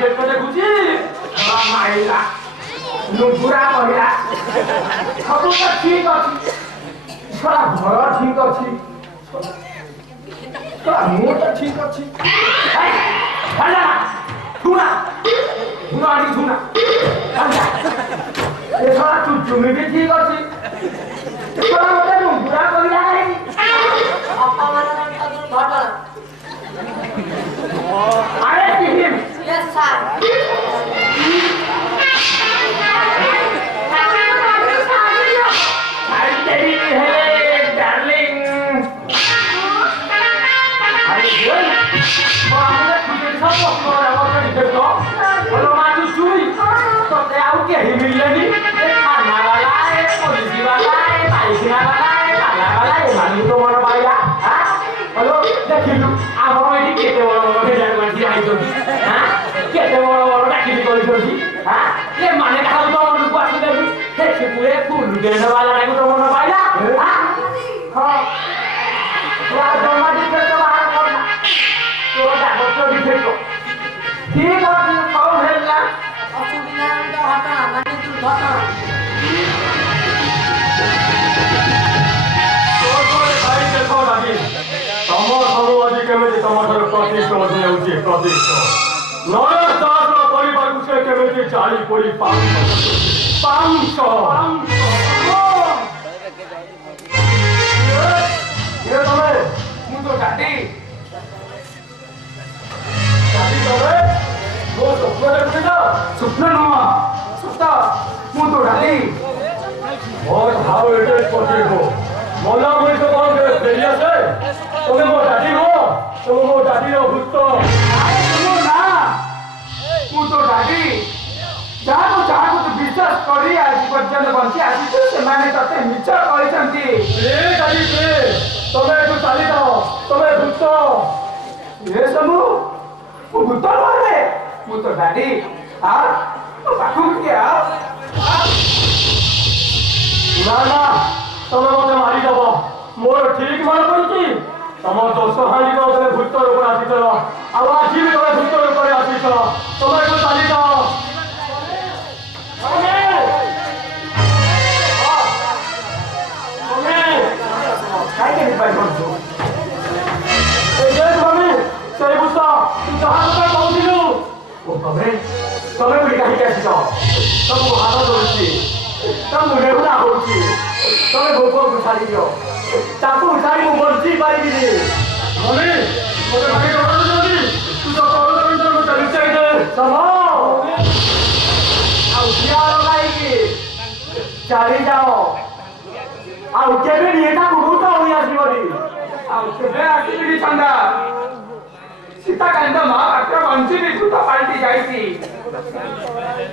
ডিফেক্ট করে খুঁজি ମାଇଲା ନୁପୁରା କହିଲା ସବୁ ତ ଠିକ ଅଛି ଶଳା ଘର ଠିକ ଅଛି ଶଳା ମୁଁ ତ ଠିକ ଅଛି ଶୁଣା ଶୁଣ ଆଣିକି ଶୁଣା ଏ ଶଳା ଚୁଚୁମି ବି ଠିକ ଅଛି ଶଳା ମତେ ନୁପୁରା କହିଲା ଆରେ ଟିହିମ୍ Yes, sir. ठीक ଅଛି ସବୁ ହେଲା କେମିତି ତମଠାରୁ ପ୍ରତିଷ୍ଠ ମଧ୍ୟ ହେଉଛି ପ୍ରତିଷ୍ଠ ନରେଶ ଦାସର ପରିବାରକୁ ସେ କେମିତି ଚାଳି ପଡ଼ି ପାଉଁଶ ତମେ ମୁଁ ତ ଡାଟି ତମେ ମୋ ସ୍ୱପ୍ନ ଦେଖୁଛି ତ ସ୍ୱପ୍ନ ନୁହଁ ସତ ମୁଁ ତ ଡାଟି What how it is possible? Mola mujhe kaun feri ase? Tome mo daddy ho? Tome mo daddy ho bhutto? ଆରେ ଶୁଣୁ ନା ମୁଁ ତ ଡାଟି ଯାହାକୁ ଯାହାକୁ ତୁ ବିଶ୍ୱାସ କରି ଆଜି ପର୍ଯ୍ୟନ୍ତ ବଞ୍ଚି ଆସିଛୁ ସେମାନେ ତତେ ମିଛ କହିଛନ୍ତି Play daddy play. Tome tu chali jao. Tome bhutto. ଏ ସବୁ ମୁଁ ଭୂତ ନୁହେଁ ମୁଁ ତ ଡାଟି ଆ ମୋ ପାଖକୁ କିଏ ନା ନା ତମେ ମତେ ମାରିଦବ ମୋର ଠିକ ମନେ ପଡୁଛି ତମ ଦୋଷ ହାଣିକ ତମେ ଭୂତ ରୂପରେ ଆସିଛ ଆଉ ଆଜି ବି ତମେ ଭୂତ ରୂପରେ ଆସିଛ ତମେ ଏଠୁ ଚାଲିଯାଅ କାହିଁକି ରିପାଇ କରୁଛୁ ସେଇ ଭୂତ ତୁ ଯାହା କଥା କହୁଥିଲୁ ତମେ ବି କାହିଁକି ଆସିଛ ତମକୁ ହାତ ଧରୁଛି ତମକୁ ନେହୁନା ହଉଛି ତମେ ଭୋକକୁ ଛାଡ଼ିଦିଅ ତାକୁ ଛାଡ଼ି ମୁଁ ବଞ୍ଚି ପାରିବିନି ମତେ ଭାରି ଡର ଲାଗୁଛି ତୁ ତ କହୁଛୁ ଚାଲି ଚାଲିଦେ ଆଉ ଠିଆ ଲଗାଇକି ଚାଲିଯାଅ ଆଉ କେବେ ବି ଏଟାକୁ ଭୂତ ହୋଇ ଆସିବନି ଆଉ କେବେ ଆସିବି ଚନ୍ଦା ସୀତାକାନ୍ତ ମା ପାତ୍ର ବଞ୍ଚିବି ଭୂତ ପାଲଟି ଯାଇଛି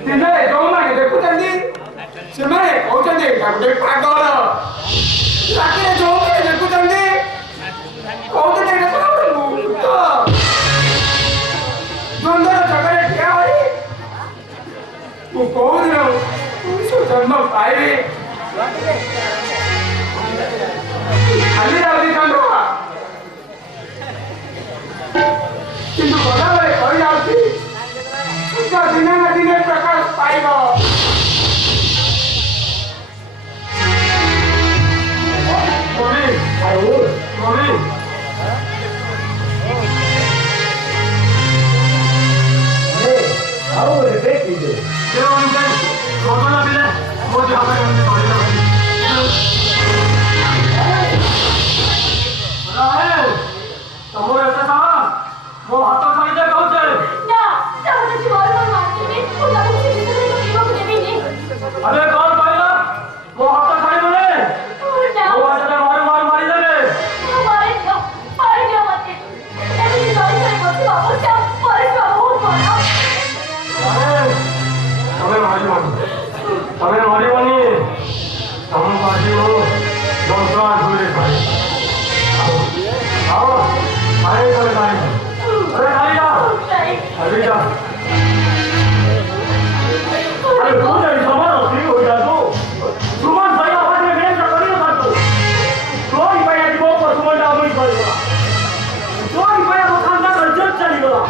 ଦିନେ ଯୋଉମାନେ ଦେଖୁଛନ୍ତି ସେମାନେ କହୁଛନ୍ତି ଏଇଟା ଗୋଟେ ପାଗଳ ରାତିରେ ଯୋଉମାନେ ଦେଖୁଛନ୍ତି କହୁଛନ୍ତି ଏଇଟା ଗୋଟେ ଭୂତ ଦ୍ୱନ୍ଦ୍ୱର ଜାଗାରେ ଠିଆ ହୋଇ ମୁଁ କୋଉଦିନ ମଣିଷ ଜନ୍ମ ପାଇବି ଖାଲି ଯାଉଛି ଚନ୍ଦ୍ର କିନ୍ତୁ ଗଲାବେଳେ କହିଯାଉଛି ସୂର୍ଯ୍ୟ ଦିନେ ନା ଦିନେ ପ୍ରକାଶ ପାଇବ ତମର ଏତେ ସାହସ ମୋ ହାତ ଛାଡ଼ିଦେ କହୁଛେ अरे कौन पाएगा वो हफ्ता खाई बोले वो आज मार मार मारी देवे अरे हमें मारी बनी हम मारी हो डॉक्टर आधुरे खाए आओ आए करे नहीं अरे नहीं जा अरे जा अरे कौन है समारोह ठीक हो जा तो सुमन भाई आवाज में मेरे से करियो ना तो कोई भाई आज वो पर सुमन डाल नहीं पाएगा कोई भाई वो खानदान इज्जत चली गया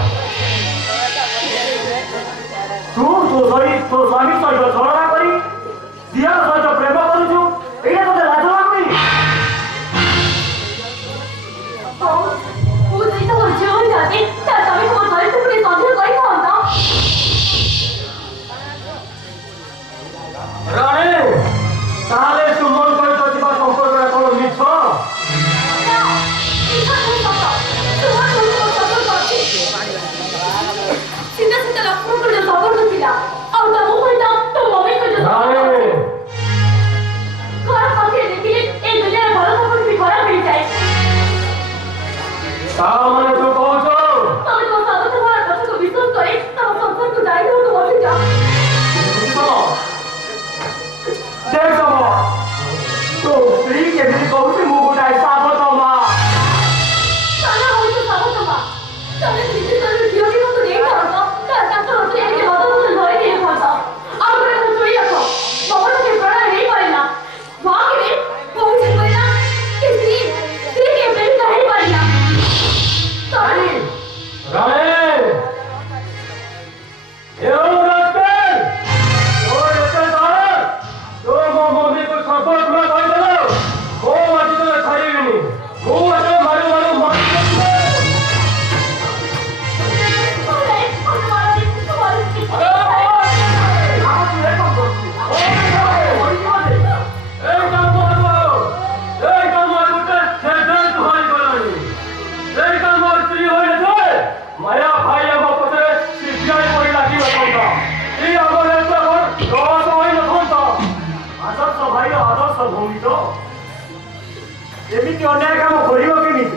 ଏମିତି ଅନ୍ୟାୟ କାମ କରିବ କେମିତି?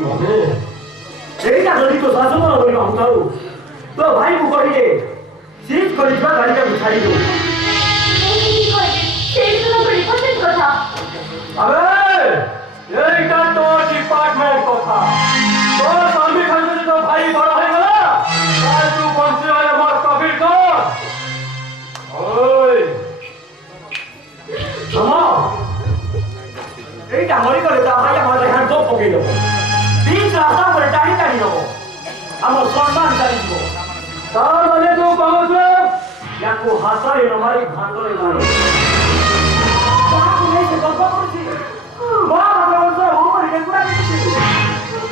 ସେଇଟା ଯଦି ତୋ ଶାସନ କରିବା ହଉଥାଉ ତୋ ଭାଇକୁ କହିଲେ ସିଜ୍ କରିଥିବା ଗାଡ଼ିଟାକୁ ଛାଡ଼ିଦେଉ। ଆବେ এইটা তোর ডিপার্টমেন্ট কথা। তোর স্বামী খালি তো ভাই বড় হয়ে গেল আর তুই বঞ্চে হয়ে আমার কফির কর। ওই শোনো এইটা মরি করে তা ভাই আমার এখানে দোপ পকেই দেবো। বিচ রাস্তা করে টানি টানি দেবো আমার সম্মান চালিয়ে তার মানে তো পাবছ ইয়াকু হাসারে নমারি ভান্ডরে মারে তুমি এসে গল্প করছি মা বাবা বলছো ও রে পুরা কিছু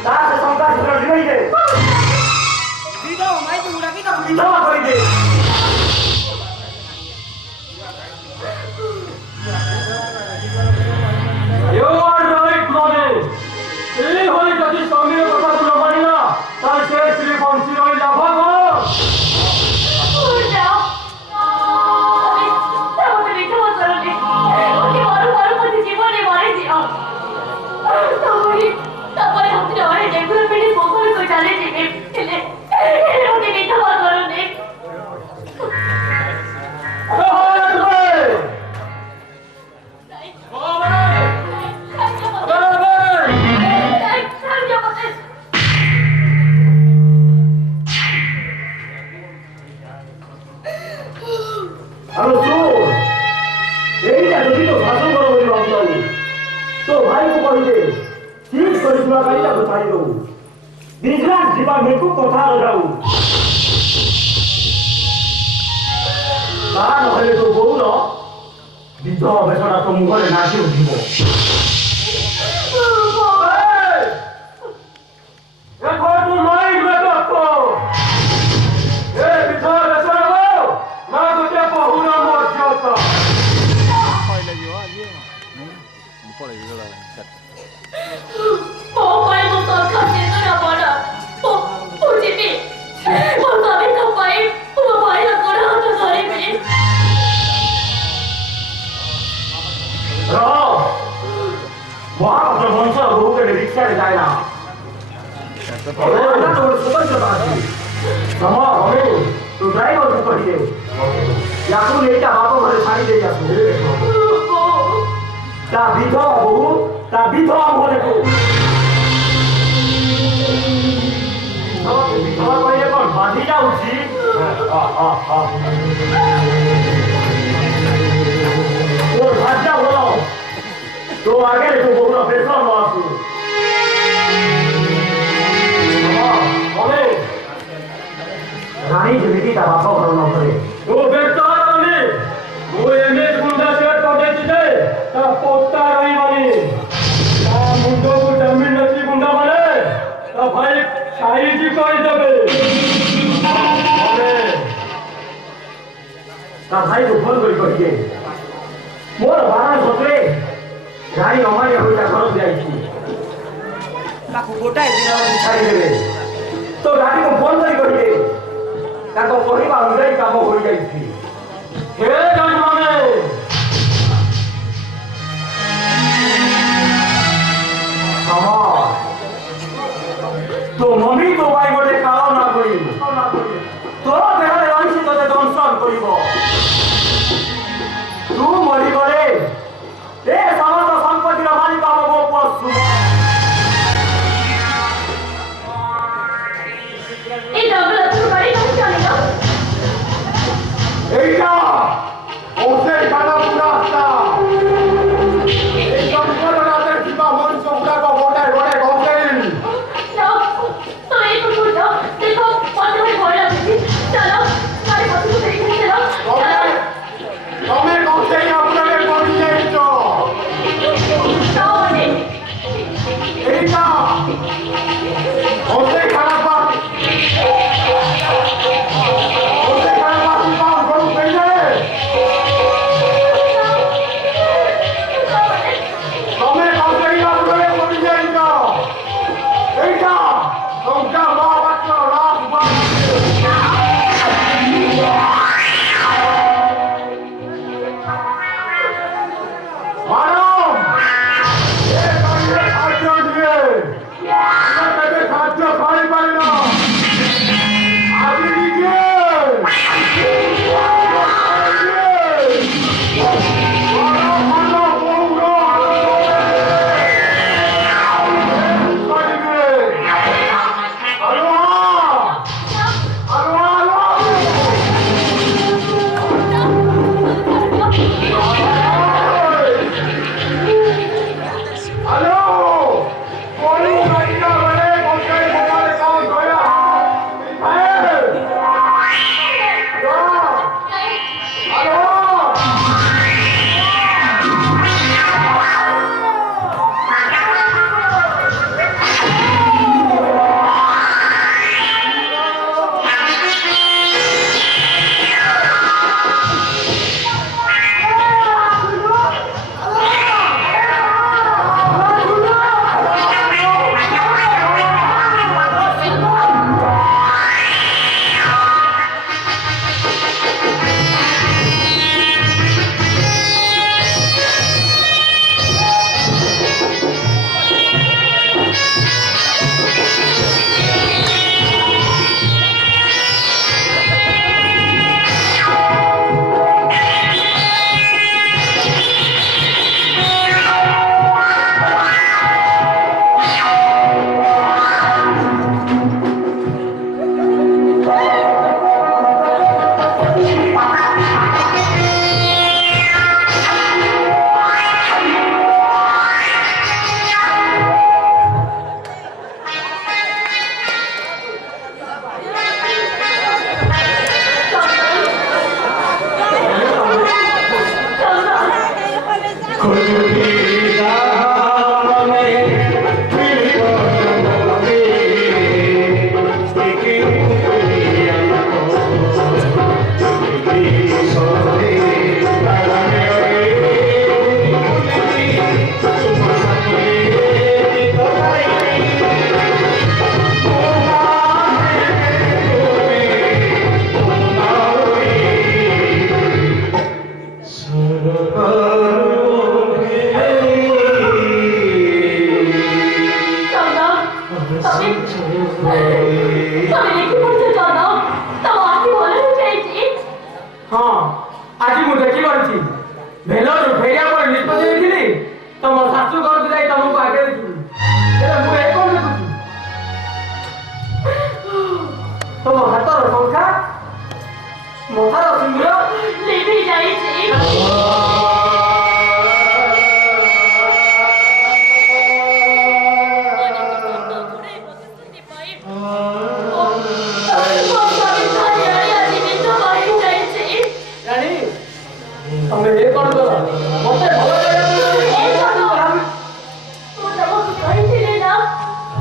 তার সংখ্যা ছিল দিই দে দিদাও মাই তো উড়া কি তা দিদাও করে দে You are right, Mone. এই হলে যদি স্বামীর কথা তুলো মানি না তার সে শ্রী বংশী রই লাভ ডিপার্টমেন্ট কথা যাও তা নহলে তো বউর বিধবা বেশটা তো মুখে নাচি উঠিব এখন তুই মাইক বেতক এ বিধবা বেশটা না গোটে বহুনা মর্যাদা হয় লাগিব আজি পড়ে গেল रिक्शा जाए ना तो स्वतंत्रता समा हमें तो ड्राइवर को कहिए या तो लेटा बाबू घरे छाड़ी दे जा ता विधवा बोले को विधवा कहिए कोन बांधी जाउची ओ भाजा बोलो तो आगे तो बोलो पैसा मासू रानी जिंदगी का बापा घर न करे वो बेटा रानी वो एमएस गुंडा से टोटे दे ता पोता रही वाली ता मुंडो को जमीन नची गुंडा बने ता भाई शाही जी कोई देबे अरे ता भाई को फोन करिए मोर बारा सोचे गाड़ी हमारे होइता घर जाई छी ताको गोटाए दिन छाड़ी देबे तो गाड़ी को फोन करिए ताको कहवा अनुଯାୟୀ काम हो जाइछि हे जजमाने तो मम्मी तो भाई गोटे काल ना करी तो देहरे अंशी तते दंशन करिब तू मरी गले ए समस्त संपत्ति रा मालिक बाबा गो पसु ए डबल तू बड़ी नहीं चलेगा এইটা ওসে কানা পুরাস্তা এই সম্পূর্ণতে কিবা মন চোখটা গোটায় গোটায় গতেন तो ये तो पूछो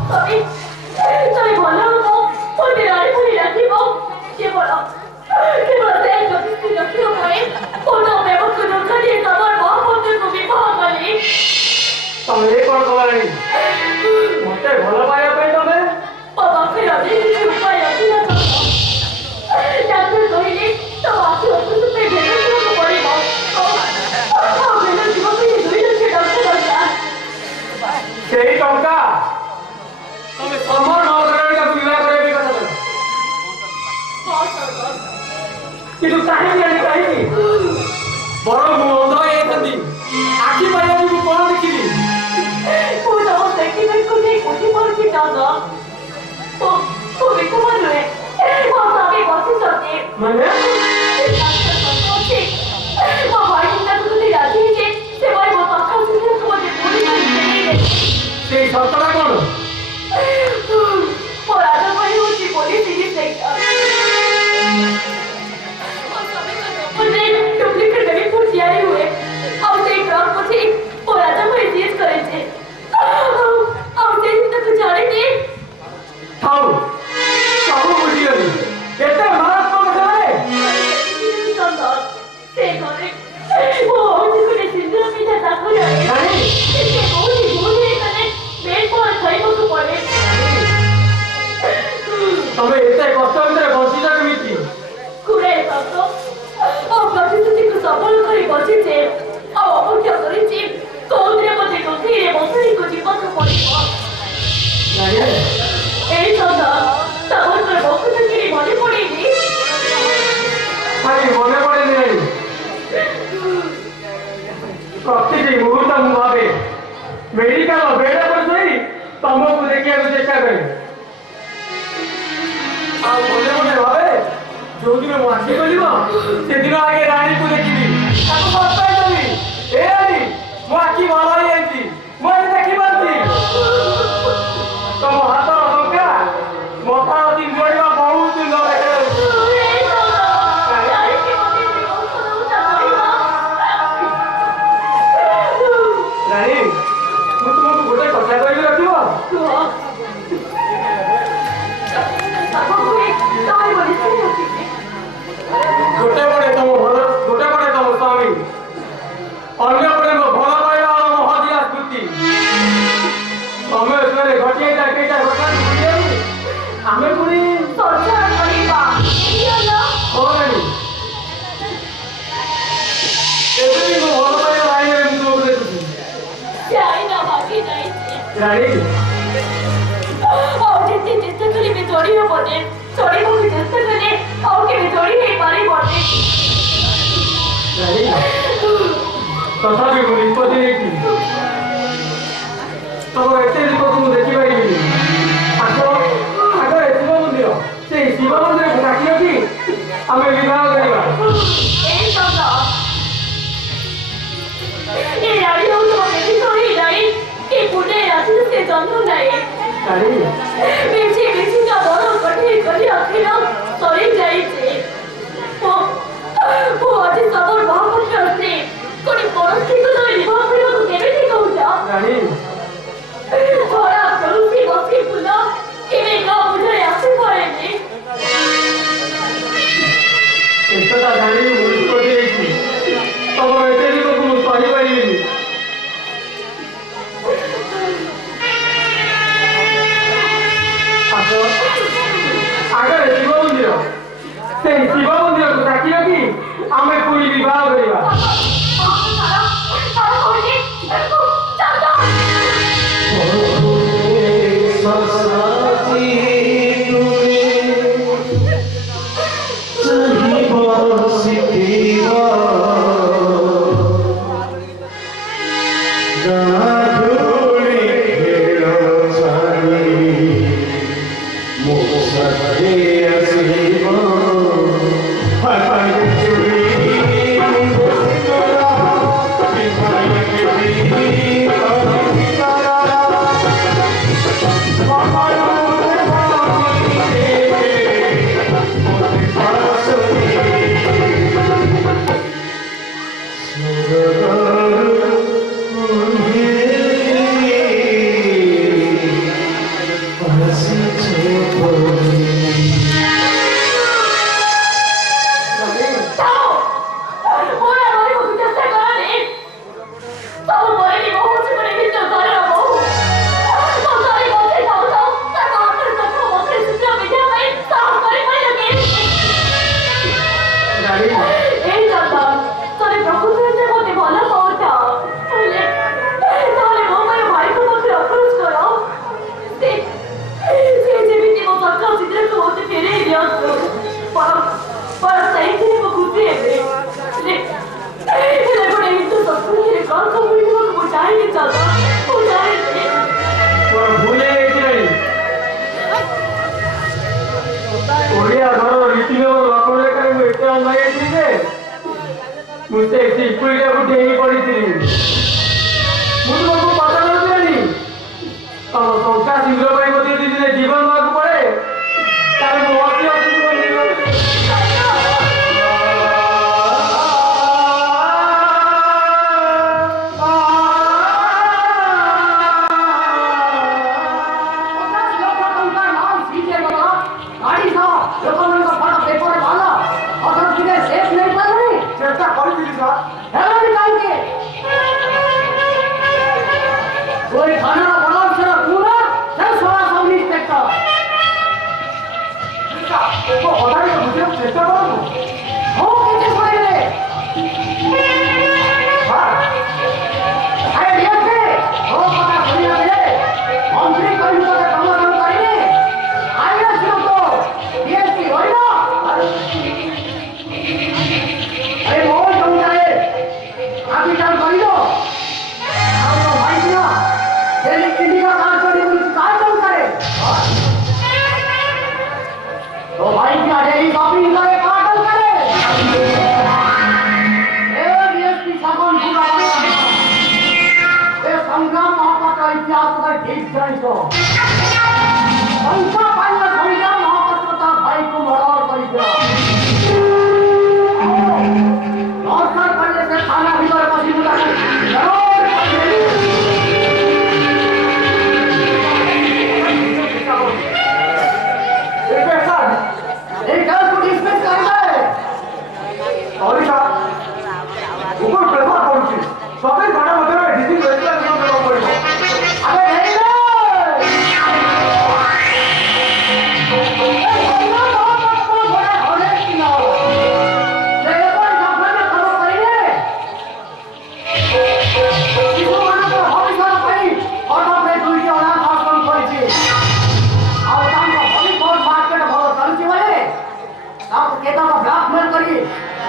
ତମେ ଭଲ ହବ ମୋତେ ରାଣୀ ଭଳି ରାଖିବ କେବଳ ସେ ପ୍ରତିଷ୍ଠା ରଖିବା ପାଇଁ কোনো ବ୍ୟବକୁ ଧୋକା দিয়ে তোমার মহাপুত্রକୁ ବିବାହ କଲି ତମେ ଏ କଣ କଲାଣି ମତେ ଭଲ ପାଇବା ପାଇଁ ତମେ ମୋ ପାଖରେ ଅନେକ କିଛି ଉପାୟ ଅଛି ନା ଡାକ୍ତର କହିଲେ ତୋ ଆଖି ଅସୁସ୍ଥ ପାଇଁ ଭେଲ ଯିବାକୁ ପଡ଼ିବ ଆଉ ଭେଲ ଯିବ ପାଇଁ 2 ଲକ୍ଷ ଟଙ୍କା ଦରକାର ସେଇ ଟଙ୍କା ତମେ ସମର ମହାରାଣୀକୁ ବିବାହ କରିବା କଥା କର କିନ୍ତୁ କାହିଁକି ଆଣି କାହିଁକି ବଡ଼ ମୁଁ ଅନ୍ଧ ହେଇଯାଇଥାନ୍ତି ଆଖି ପାଇବାକୁ ମୁଁ କଣ ଦେଖିଲି ମୁଁ ତମ ସେଣ୍ଟିମେଣ୍ଟକୁ ନେଇ ବୁଝିପାରୁଛି ଚନ୍ଦ ମୁଁ ବିକୁମ ନୁହେଁ ମୋ ସ୍ୱାମୀ ବସିଛନ୍ତି ମାନେ ମୋ ଭାଇ ତାକୁ ଯଦି ରାଜି ହେଇଛି ସେ ଭାଇ ମୋ ସକାଳ ସୁଦ୍ଧା ମୋତେ ପୁରୀ କରି ସେଇ ସତଟା କଣ ମୋ ରାଜ ଭାଇ ହେଉଛି ପୋଲିସ ଇନ୍ସପେକ୍ଟର डुप्लीकेट टेलीफोन ତିଆରି ହୁଏ ଆଉ ସେଇ ଟ୍ରକ୍ ପଛେ ମୋ ରାଜା ଭାଇ ସିଜ୍ କରିଛି ଆଉ ସେଇ ତାକୁ ଜାଣିନି ଥାଉ ସବୁ ବୁଝିଗଲି ଏତେ ମାରାତ୍ମକ ସେମାନେ ସେ ଘରେ ମୋ ହଉଚିକୁ ସିନ୍ଦୁର ପିଠା ତାକୁ ଜାଣେ ସେ କହୁଛି ଭୁଲ ହେଇଗଲେ ବେଡ୍ ପରେ ଖାଇବାକୁ ପଡ଼େ ତମେ ଏତେ କଷ୍ଟ ଭିତରେ ବଞ୍ଚିଛ କେମିତି କୁଡ଼ାଏ କଷ୍ଟ ଆଉ ପ୍ରତିଶ୍ରୁତିକୁ ସଫଳ କରି ବସିଛେ ଆଉ ଅପେକ୍ଷା କରିଛି କୋଉଥିରେ ମୋତେ ଗଭୀର ମଶାରୀକୁ ଯିବାକୁ ପଡ଼ିବ ଏଇ ସନ୍ଦ ତମର ବକୁତ କିଣି ମନେ ପଡ଼େନି ଖାଲି ମନେ ପଡ଼େନି ନାହିଁ ପ୍ରତିଟି ମୁହୂର୍ତ୍ତ ମୁଁ ଭାବେ ମେଡିକାଲ ବେଡ୍ ଉପରେ ଶୋଇ ତମକୁ ଦେଖିବାକୁ ଚେଷ୍ଟା କରେ ଆଉ ମନେ ମନେ ଭାବେ ଯୋଉଦିନ ମୁଁ ଆଖି ଖୋଲିବ ସେଦିନ ଆଗେ ରାଣୀକୁ ଦେଖିବି ତାକୁ ଭଲ ପାଇଦେବି ଏ ରାଣୀ ମୋ ଆଖି ଭଲ ହେଇଯାଇଛି ମୁଁ ଆଜି ଦେଖିପାରୁଛି ତମ ହାତର ଟଙ୍କା ମଥାର ଚିଙ୍ଗୁଡିବା ବହୁତ ସୁନ୍ଦର ଦେଖାଯାଉଛି ରାଣୀ ମୁଁ ତୁମକୁ ଗୋଟେ କଥା କହିବି ରଖିବ ଗୋଟେ ପଟେ ତମ ସ୍ୱାମୀ ଅନ୍ୟ ପଟେ ମୋ ଭଲ ପାଇବା ଆଉ ମୋ ହଜିଆ ସ୍ମୃତି ତମେ ଘଟିଆ କେଇଟା ଘଟଣା ଆମେ ପୁଣି ଏବେ ବି ମୋ ଭଲ ପାଇବା ଲାଇନରେ ମୁଁ ତୁମକୁ ଦେଖୁଛି ରାଣୀ চেষ্টা করি জড়ি হবনে চড়িବାକୁ চেষ্টা কলে ଆଉ କେବେ ଜଡ଼ି ହେଇପାରିବନି ତଥାପି ମୁଁ ନିଷ୍ପତ୍ତି ନେଇଛି ତମର ଏତେ ଦୀପକୁ ମୁଁ ଦେଖିପାରିବିନି ଆଗରେ ଶିବ ମନ୍ଦିର ସେଇ ଶିବ ମନ୍ଦିରକୁ ଡାକି ରଖି ଆମେ ବିବାହ କରିବା এই সন্দ এই রাড়ি হচ্ছে বেশি সরি নাই এই পুনে আসলে সে জন্ম নাই বেশি বেশি না বড় কঠিন করি অখিল সরি যাইছে ও আজ সবর মহাপুত্র স্ত্রী কোন পরস্থিতি নয় বিবাহ କରିବାକୁ କେମିତି କହୁଛ ধরা তুলসী বসি ফুল কেবে গ বুঝাই আসি পড়েনি ଏତେଟା ଜାଣି ମୁଁ ନିଷ୍ପତ୍ତି ନେଇଛି ତମର ଏତେ ଦୀପକୁ ମୁଁ ସହିପାରିବିନି ଆଗରେ ଶିବ ମନ୍ଦିର ସେଇ ଶିବ ମନ୍ଦିରକୁ ଡାକି ରଖି ଆମେ ପୁଣି ବିବାହ କରିବା Bye. ତାକୁ ଡେଇଁ ପଡ଼ିଥିଲି ମୁଁ ତୁମକୁ କଥା କରୁଥିଲି ତମ ସଂଖ୍ୟା ଶୀଘ୍ର ପାଇଁ ମୋତେ ଯଦି ଦିନେ ଜୀବନ ଦେବାକୁ ପଡ଼େ ତାହେଲେ ମୁଁ ଅତି ଅତି ଜୀବନ চেষ্টা করেছিলি স্যার ওই থানার বড় ছিল পুরো সব সরাসরি ইন্সপেক্টর ও কথাই তো বুঝে চেষ্টা করবো ও কিছু করে রে আরে দেখে ও কথা শুনিয়া দে মন্ত্রী কইল তো সমাধান করিনি আইনা ছিল তো ডিএসপি হইল আরে ওই জমিদারে আবিষ্কার করিল আমার ভাই না দিল্লি ইন্ডিয়া কাজ করে বলছি কাজ করে तो भाई क्या डेली शॉपिंग करे काटल करे ए डीएसपी साबन पूरा ए संग्राम महापात्र इतिहास का ठीक जान तो संख्या पाइला संग्राम महापात्र का भाई को मर्डर कर दिया नौकर पहले से थाना भीतर पसी बुला जरूर সরি স্যার উপর প্রেফার করছি সবাই ঘরের মধ্যে ডিসি রেজিস্ট্রেশন করতে পড়িব আরে এই রে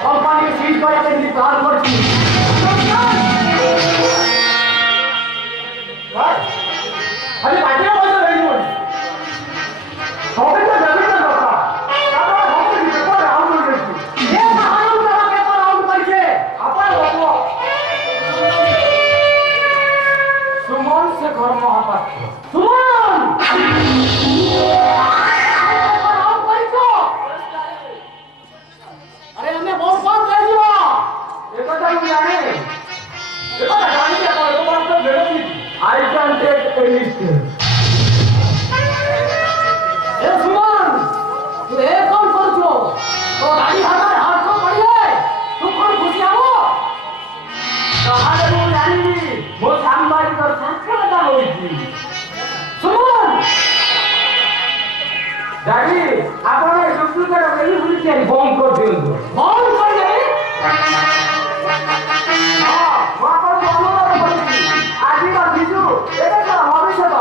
কোম্পানি সিজ করে তিনি কাজ করছি খালি বাকিরা পয়সা রেডি করি সবাই তো যাবে না দরকার তারপর সবাই পেপার আউট হয়ে গেছি এ মহান তারা পেপার আউট করছে আবার বাবু সুমন শেখর মহাপাত্র সুমন পেপার আউট করছো আরে আমি বহুত ফোন করে দিব একথা আমি জানি একথা জানি যে তোমার তো বেরোনি I can take any step. এ সুমন তুই এ কোন করছো তো গাড়ি হাতে হাত তো পড়িয়ে তুই কোন খুশি আবো তাহলে ମୁଁ ଜାଣିବି ମୋ ସାମ୍ବାଦିକର ସାକ୍ଷରତା ହୋଇଛି সুমন ଡାଡି ଆପଣ ଏ ଡୁପ୍ଲିକେଟ ବୋଲି ବୁଲିଛନ୍ତି ବନ୍ଦ କରିଦିଅନ୍ତୁ বল করে দেবে ଆଜିର ଶିଶୁ ଏବେ ତ ଭବିଷ୍ୟତ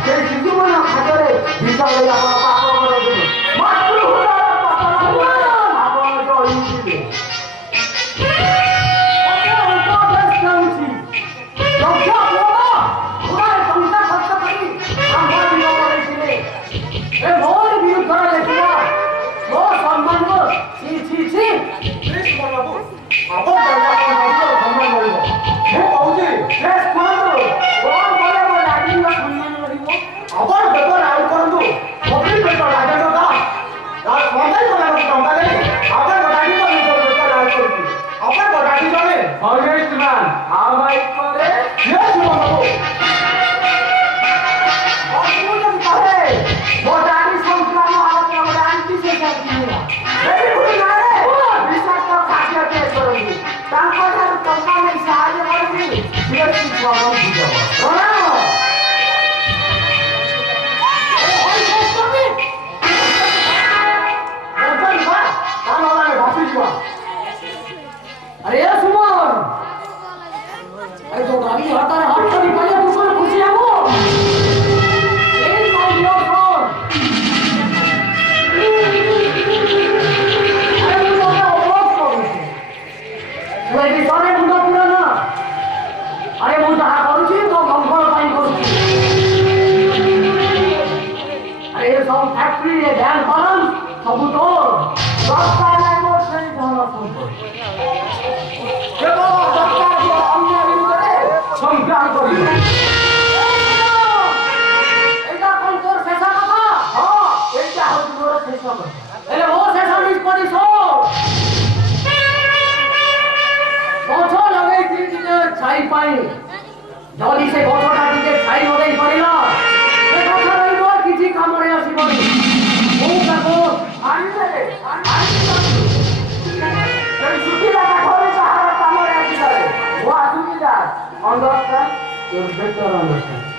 ସେଇ ଶିଶୁମାନଙ୍କ ଖାଦ୍ୟରେ ବିଷ ଦେଇ ଆପଣ ପାପ କରନ୍ତୁ ମାତୃହୃଦୟର ପତନ ଆପଣ ଜଳିଯିବେ বাবু আবার দরকার সম্মান করব ମୁଁ କହୁଛି ଡ୍ରେସ୍ ଖୋଲନ୍ତୁ କଣ କଲେ ମୋ ଡାଡିଙ୍କ ସମ୍ମାନ ରହିବ আবার পেপার আউট করন্তু কপি পেপার রাজেন্দ্র দাস তার সবাই তোমাকে টঙ্কা দেই আবার গোটাটি তো নিজের পেপার আউট করছি আবার গোটাটি চলে অনেস্ট ম্যান আমায় করে ইয়ে সুমন বাবু অদ্ভুত করে ମୋ ଡାଡି ସଂକ୍ରାମ ଆଉଥରେ ଗୋଟେ ଆଣ୍ଟି ସେଟାକୁ କିଣିଲା ଏଠି ଭୁଲି ନା ରେ ବିଷାକ୍ତ ଖାଦ୍ୟ ତିଆରି କରନ୍ତି ତାଙ୍କ ଠାରୁ ଟଙ୍କା ନେଇ ସାହାଯ୍ୟ କରନ୍ତି ବିଏସ୍ପି ଛୁଆଙ୍କୁ ବୁଝାବ ପ୍ରଣାମ अरे सुमन अरे तो Understand? You better understand.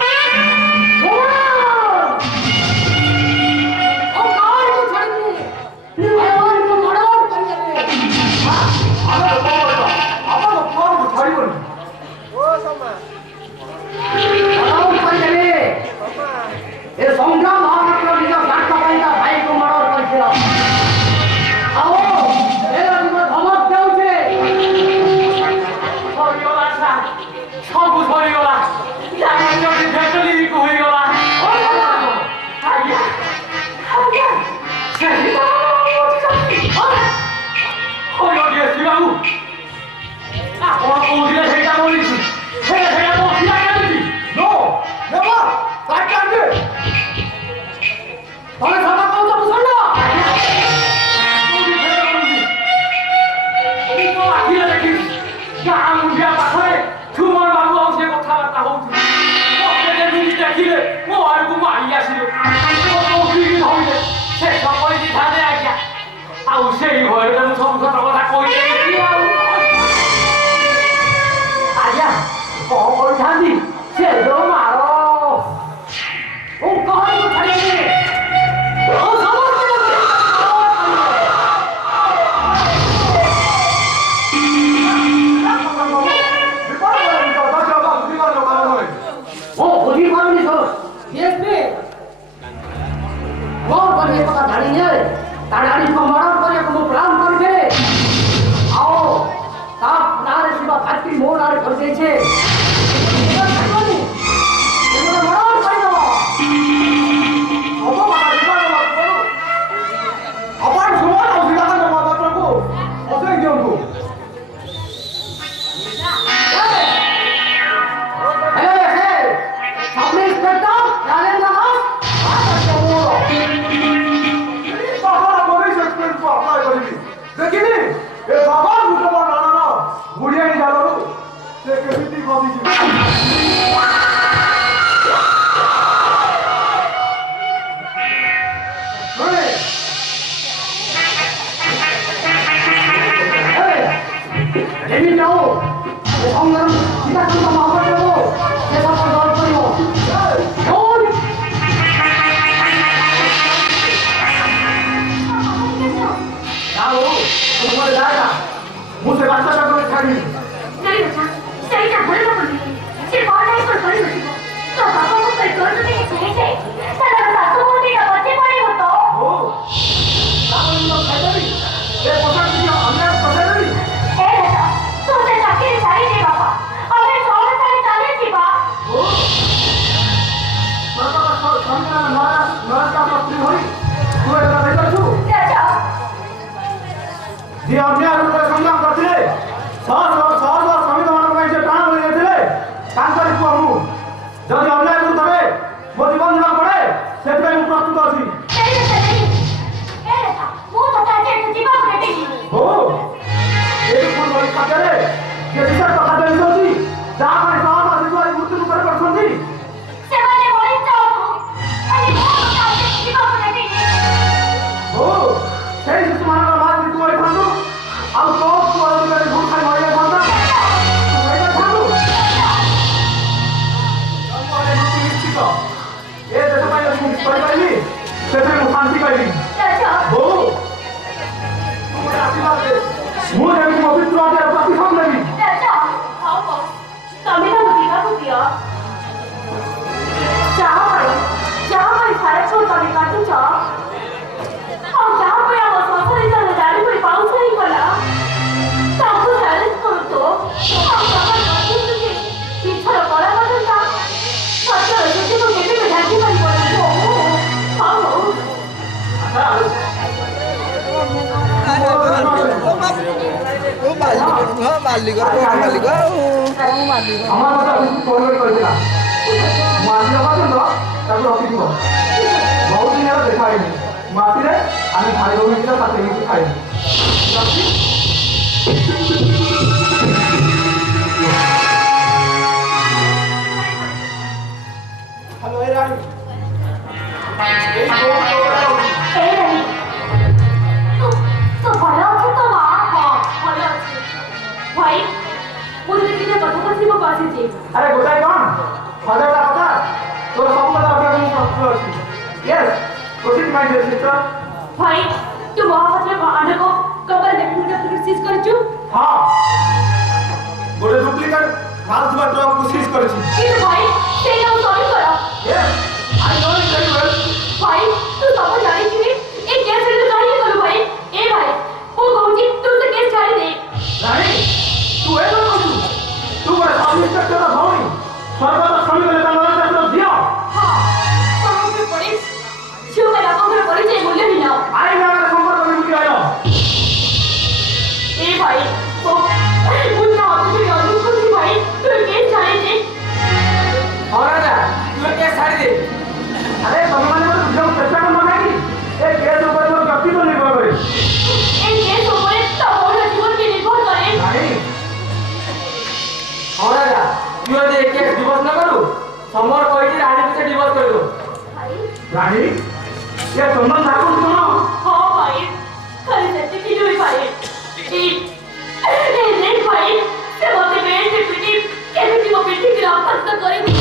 ମାଲିକ ମାଲିକ আমার কথা ফরওয়ার্ড করে দিলাম মাসিরা পর্যন্ত তারপর রকিব বহুত দিন আর দেখা হয়নি মাসিরে আমি ভাই বন্ধুরা সাথে কিছু খাইনি হ্যালো এ রানী এই তো ভালো আছে তো মা ভালো আছে ভাই মুझे कितने पता था कि वो पास ही আরে গোটাই কোন হাজারটা কথা তোর সব কথা আপনার সত্য আছে yes proceed my dear sister भाई तू महापात्र आने को कबर लेकिन तुझे सीज कर चुप হ্যাঁ গোটে ডুপ্লিকেট মাল থিবা ট্রক কোশিশ করেছি কিন্তু ভাই সেইটা সরি করা yes I know it very well भाई तू सब জানিস নি এই কেস এর কাহিনী করো ভাই এ ভাই ও কৌজি তুই তো কেস ছাড়ি দে রানী তুই এত কিছু তুই বড় সাবমিনিস্ট্রেটর ভৌনি সর্বদা সমিতির কাছে দিও হ্যাঁ তোমাকে পড়ে শিও মেলা করে পরিচয় মূল্য না আই নামের সম্পর্ক আমি বুঝি আইলো ए भाई तो मुन्ना तुझे अजून कुछ भाई तू केस छाड़ी दे और राजा तू केस छाड़ी दे अरे भगवान ने मुझे चर्चा करना नहीं ये केस ऊपर जो व्यक्ति तो निर्भर करे ए केस ऊपर तो पूरा जीवन पे निर्भर करे नहीं और राजा तू यदि केस डिवोर्स न करू समर कोई रानी से डिवोर्स कर दो भाई रानी ये तुम ठाकुर सुनो हां भाई खाली सत्य की हुई भाई ए देख भाई से होते बेटे पिटी के पिटी को पिटी की रात तक करेंगे